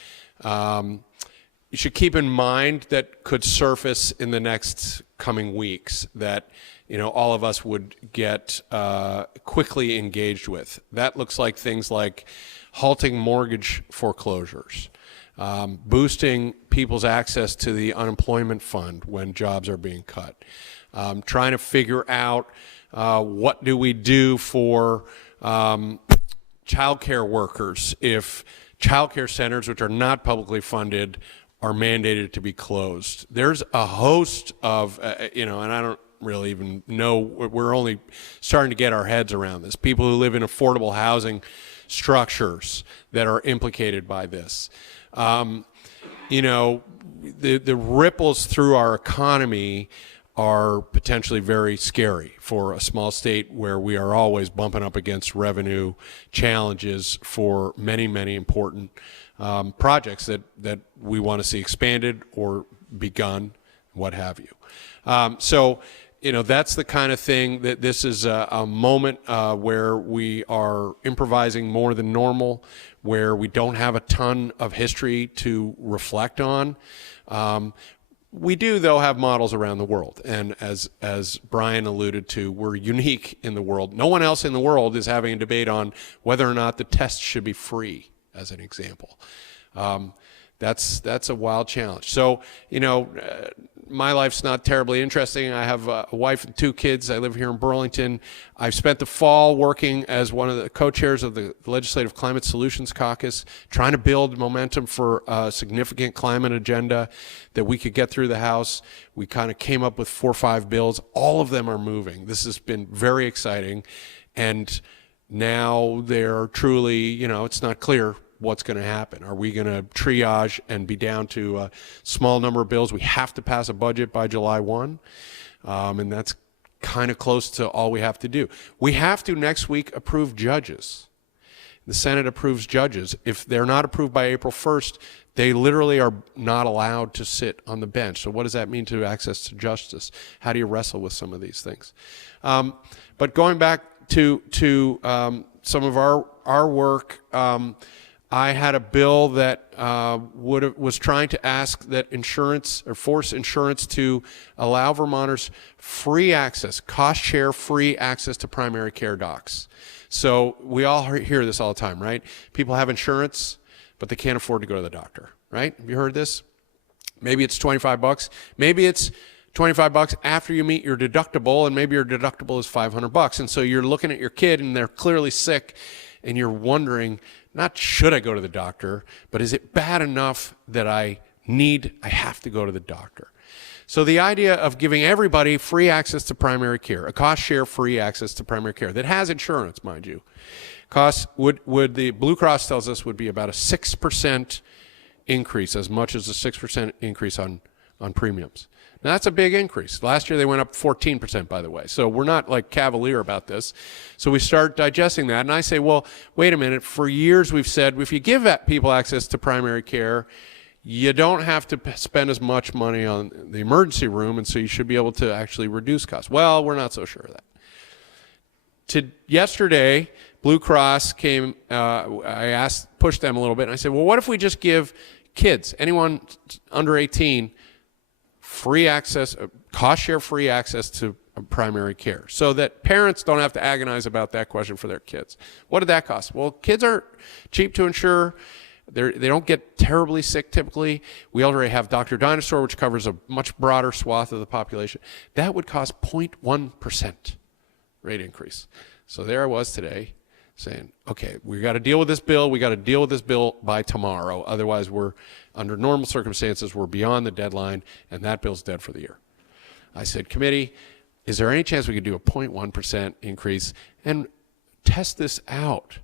you should keep in mind that could surface in the next coming weeks that all of us would get quickly engaged with. That looks like things like halting mortgage foreclosures, boosting people's access to the unemployment fund when jobs are being cut, trying to figure out what do we do for childcare workers if childcare centers, which are not publicly funded, are mandated to be closed. There's a host of, and I don't really even know, we're only starting to get our heads around this. People who live in affordable housing structures that are implicated by this. The ripples through our economy are potentially very scary for a small state where we are always bumping up against revenue challenges for many, many important projects that we want to see expanded or begun, what have you. So, that's the kind of thing that this is a moment where we are improvising more than normal, where we don't have a ton of history to reflect on. We do, though, have models around the world. And as Brian alluded to, we're unique in the world. No one else in the world is having a debate on whether or not the test should be free, as an example. That's a wild challenge. So, my life's not terribly interesting. I have a wife and 2 kids. I live here in Burlington. I've spent the fall working as one of the co-chairs of the Legislative Climate Solutions Caucus, trying to build momentum for a significant climate agenda that we could get through the House. We kind of came up with 4 or 5 bills. All of them are moving. This has been very exciting. And now they're truly, it's not clear what's going to happen. Are we going to triage and be down to a small number of bills? We have to pass a budget by July 1, and that's kind of close to all we have to do. We have to next week approve judges. The Senate approves judges. If they're not approved by April 1st, they literally are not allowed to sit on the bench. So what does that mean to access to justice? How do you wrestle with some of these things? But going back to some of our work, I had a bill that was trying to ask that insurance or force insurance to allow Vermonters free access, cost share free access to primary care docs. So we all hear this all the time, right? People have insurance, but they can't afford to go to the doctor, right? Have you heard this? Maybe it's $25. Maybe it's $25 after you meet your deductible, and maybe your deductible is $500. And so you're looking at your kid and they're clearly sick, and you're wondering, not should I go to the doctor, but is it bad enough that I have to go to the doctor? So the idea of giving everybody free access to primary care, a cost share free access to primary care that has insurance, mind you, costs would the Blue Cross tells us would be about a 6% increase, as much as a 6% increase on premiums. Now, that's a big increase. Last year, they went up 14%, by the way. So we're not like cavalier about this. So we start digesting that. And I say, well, wait a minute. For years, we've said if you give people access to primary care, you don't have to spend as much money on the emergency room. And so you should be able to actually reduce costs. Well, we're not so sure of that. Yesterday, Blue Cross came, I pushed them a little bit. And I said, well, what if we just give kids, anyone under 18, free access, cost share free access to primary care, so that parents don't have to agonize about that question for their kids. What did that cost? Well, kids aren't cheap to insure. They don't get terribly sick typically. We already have Dr. Dinosaur, which covers a much broader swath of the population. That would cost 0.1% rate increase. So there I was today saying, okay, we got to deal with this bill. We got to deal with this bill by tomorrow. Otherwise, under normal circumstances, we're beyond the deadline, and that bill's dead for the year. I said, committee, is there any chance we could do a 0.1% increase and test this out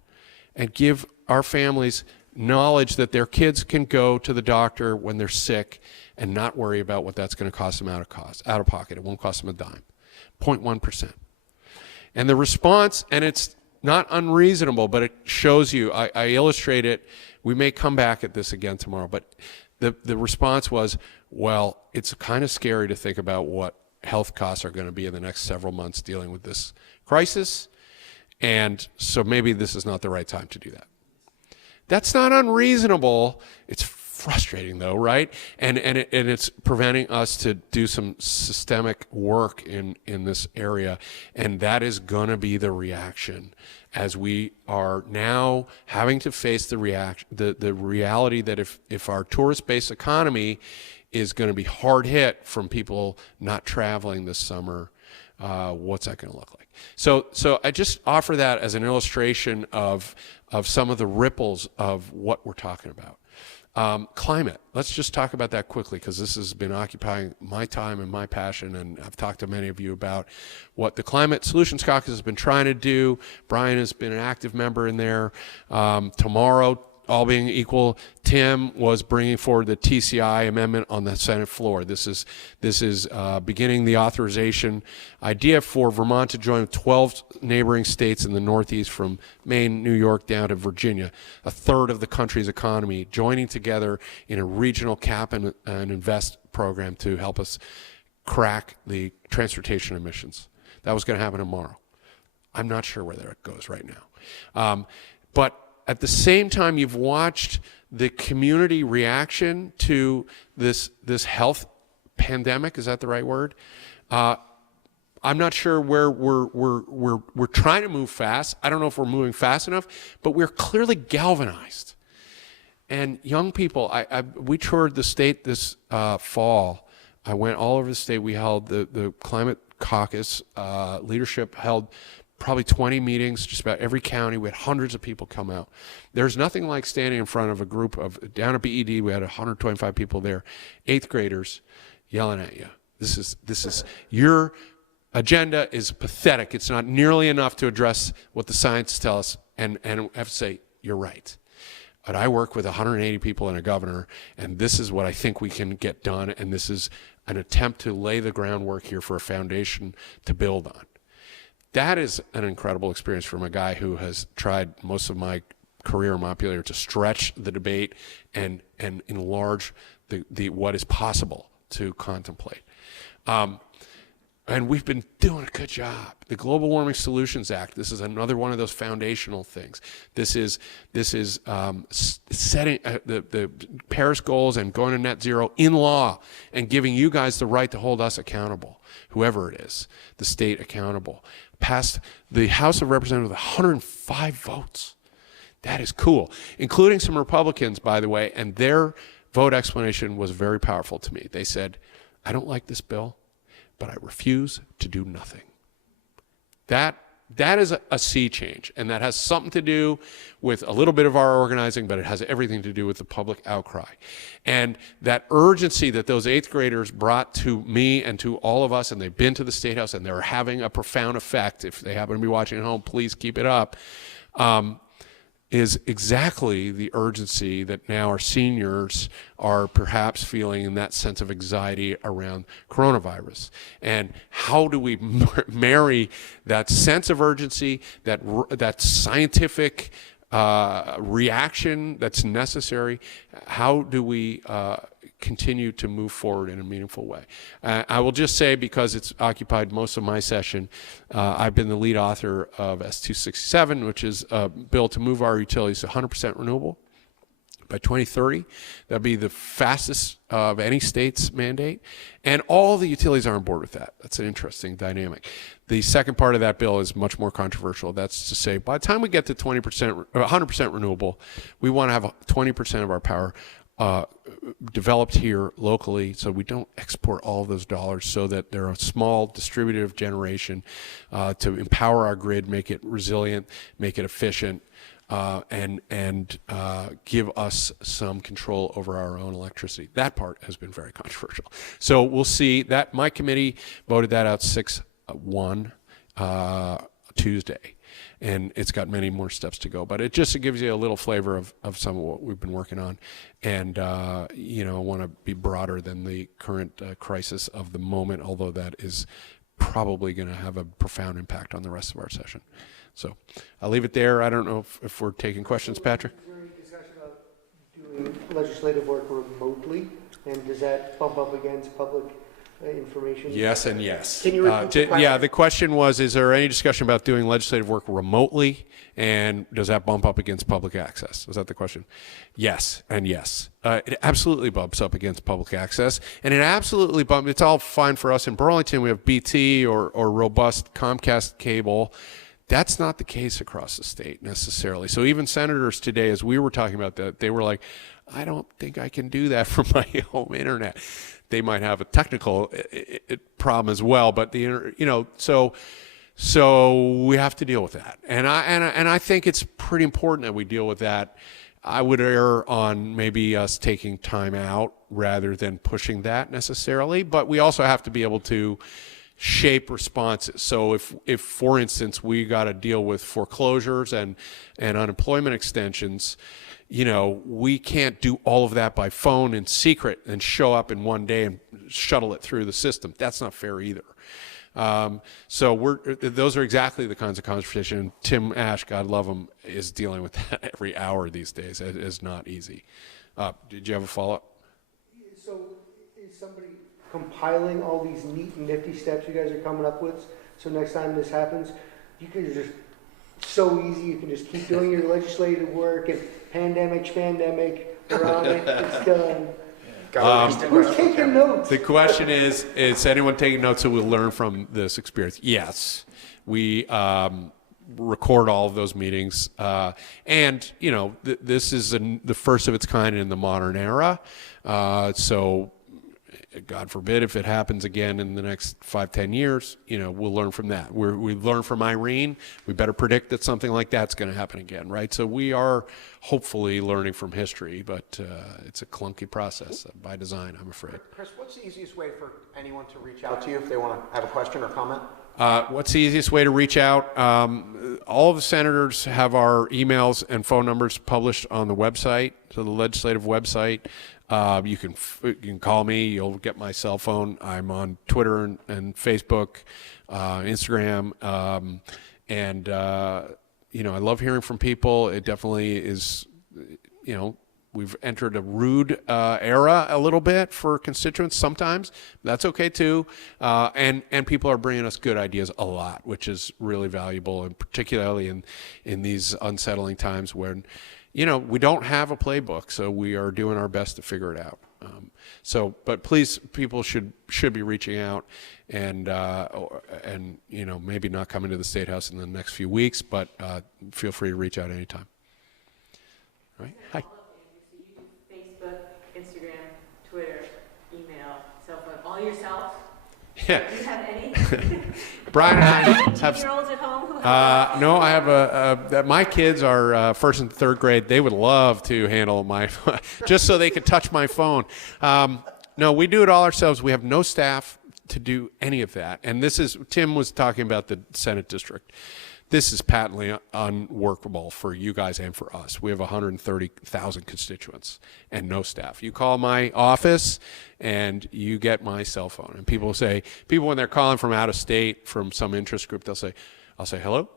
and give our families knowledge that their kids can go to the doctor when they're sick and not worry about what that's going to cost them out of pocket. It won't cost them a dime. 0.1%. And the response, and it's not unreasonable, but it shows you, I illustrate it. We may come back at this again tomorrow, but the response was, well, it's kind of scary to think about what health costs are going to be in the next several months dealing with this crisis, and so maybe this is not the right time to do that. That's not unreasonable. It's frustrating, though, right? And it's preventing us to do some systemic work in this area, and that is going to be the reaction as we are now having to face the reality that if our tourist-based economy is going to be hard hit from people not traveling this summer, what's that going to look like? So I just offer that as an illustration of some of the ripples of what we're talking about. Climate. Let's just talk about that quickly, because this has been occupying my time and my passion, and I've talked to many of you about what the Climate Solutions Caucus has been trying to do. Brian has been an active member in there. Tomorrow, all being equal, Tim was bringing forward the TCI amendment on the Senate floor. This is beginning the authorization idea for Vermont to join 12 neighboring states in the Northeast from Maine, New York, down to Virginia, a third of the country's economy, joining together in a regional cap and invest program to help us crack the transportation emissions. That was going to happen tomorrow. I'm not sure where that goes right now. But at the same time, you've watched the community reaction to this health pandemic. Is that the right word? I'm not sure where we're trying to move fast. I don't know if we're moving fast enough, but we're clearly galvanized. And young people, we toured the state this fall. I went all over the state. We held the climate caucus. Leadership held probably 20 meetings, just about every county. We had hundreds of people come out. There's nothing like standing in front of a group of, down at BED, we had 125 people there, 8th graders yelling at you. This is, your agenda is pathetic. It's not nearly enough to address what the science tells us. And I have to say, you're right. But I work with 180 people and a governor, and this is what I think we can get done, and this is an attempt to lay the groundwork here for a foundation to build on. That is an incredible experience from a guy who has tried most of my career in Montpelier to stretch the debate and enlarge the what is possible to contemplate. And we've been doing a good job. The Global Warming Solutions Act, this is another one of those foundational things. This is setting the Paris goals and going to net zero in law and giving you guys the right to hold us accountable, whoever it is, the state accountable. Passed the House of Representatives with 105 votes. That is cool, including some Republicans, by the way, and their vote explanation was very powerful to me. They said, I don't like this bill, but I refuse to do nothing. That is a sea change, and that has something to do with a little bit of our organizing, but it has everything to do with the public outcry. And that urgency that those 8th graders brought to me and to all of us, and they've been to the State House, and they're having a profound effect. If they happen to be watching at home, please keep it up. Is exactly the urgency that now our seniors are perhaps feeling in that sense of anxiety around coronavirus. And how do we marry that sense of urgency, that scientific reaction that's necessary? How do we continue to move forward in a meaningful way? I will just say, because it's occupied most of my session, I've been the lead author of S267, which is a bill to move our utilities to 100% renewable by 2030. That'll be the fastest of any state's mandate. And all the utilities are on board with that. That's an interesting dynamic. The second part of that bill is much more controversial. That's to say, by the time we get to 100% renewable, we want to have 20% of our power developed here locally, so we don't export all of those dollars, so that they're a small distributive generation to empower our grid, make it resilient, make it efficient, and give us some control over our own electricity. That part has been very controversial. So we'll see. That my committee voted that out 6-1 Tuesday. And it's got many more steps to go. But it gives you a little flavor of some of what we've been working on. And, I want to be broader than the current crisis of the moment, although that is probably going to have a profound impact on the rest of our session. So I'll leave it there. I don't know if we're taking questions, Patrick. Is there any discussion about doing legislative work remotely? And does that bump up against public information? Yes and yes. Can you repeat the question? Yeah, the question was, is there any discussion about doing legislative work remotely, and does that bump up against public access? Was that the question? Yes and yes. It absolutely bumps up against public access, and it absolutely it's all fine for us in Burlington. We have BT or robust Comcast cable. That's not the case across the state necessarily. So even senators today, as we were talking about that, they were like, I don't think I can do that from my home internet. They might have a technical problem as well, but so we have to deal with that. And I think it's pretty important that we deal with that. I would err on maybe us taking time out rather than pushing that necessarily, but we also have to be able to shape responses. So if for instance, we got to deal with foreclosures and unemployment extensions, we can't do all of that by phone in secret and show up in one day and shuttle it through the system. That's not fair either. So those are exactly the kinds of conversation. Tim Ash, God love him, is dealing with that every hour these days. It is not easy. Did you have a follow-up? So is somebody compiling all these neat and nifty steps you guys are coming up with? So next time this happens, you can just, so easy, you can just keep doing your legislative work and pandemic, we're on it, it's done. Who's taking notes? The question is anyone taking notes who will learn from this experience? Yes. We record all of those meetings. And, this is the first of its kind in the modern era. So, God forbid if it happens again in the next 5-10 years, we'll learn from that. We learned from Irene. We better predict that something like that's going to happen again, right? So we are hopefully learning from history, but it's a clunky process by design, I'm afraid. Chris, what's the easiest way for anyone to reach out to you if they want to have a question or comment? What's the easiest way to reach out? All of the senators have our emails and phone numbers published on the website, so the legislative website. You can call me. You'll get my cell phone. I'm on Twitter and Facebook, Instagram, and I love hearing from people. It definitely is, we've entered a rude era a little bit for constituents sometimes. That's okay too. And people are bringing us good ideas a lot, which is really valuable, and particularly in these unsettling times when, we don't have a playbook, so we are doing our best to figure it out. But please, people should be reaching out, and maybe not coming to the State House in the next few weeks, but feel free to reach out anytime. All right. Hi. So you do Facebook, Instagram, Twitter, email, cell phone, all yourself? Yeah. Do you have any? Brian and I have 18-year-olds at home? no, I have my kids are first and third grade. They would love to handle my just so they could touch my phone. No, we do it all ourselves. We have no staff to do any of that. And Tim was talking about the Senate district. This is patently unworkable for you guys and for us. We have 130,000 constituents and no staff. You call my office and you get my cell phone. And people when they're calling from out of state, from some interest group, I'll say, hello?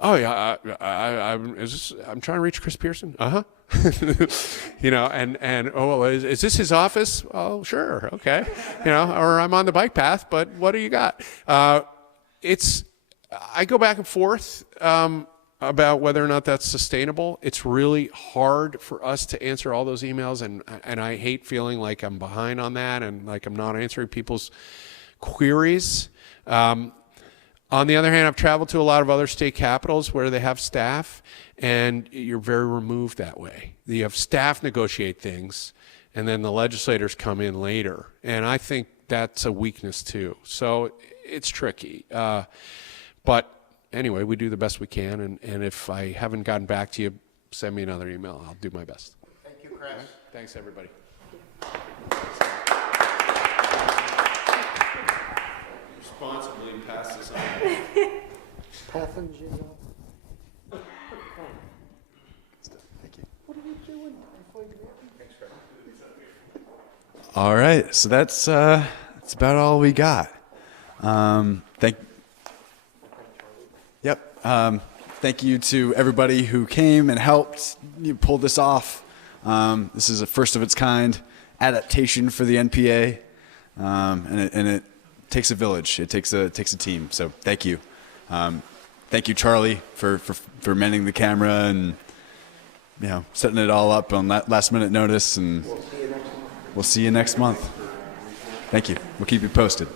Oh yeah, I'm trying to reach Chris Pearson. Uh-huh. Is this his office? Oh, sure. Okay. Or I'm on the bike path, but what do you got? I go back and forth about whether or not that's sustainable. It's really hard for us to answer all those emails, and I hate feeling like I'm behind on that and like I'm not answering people's queries. On the other hand, I've traveled to a lot of other state capitals where they have staff, and you're very removed that way. You have staff negotiate things, and then the legislators come in later, and I think that's a weakness too. So it's tricky. But anyway, we do the best we can, and if I haven't gotten back to you, send me another email. I'll do my best. Thank you, Chris. Right. Thanks, everybody. Responsibly pass this on. Passenger. Thank you. What are you doing? All right, so that's about all we got. Thank you to everybody who came and helped pull this off. This is a first of its kind adaptation for the NPA, and it takes a village. It takes a team. So thank you. Thank you, Charlie, for manning the camera and setting it all up on last minute notice. And we'll see you next month. Thank you. We'll keep you posted.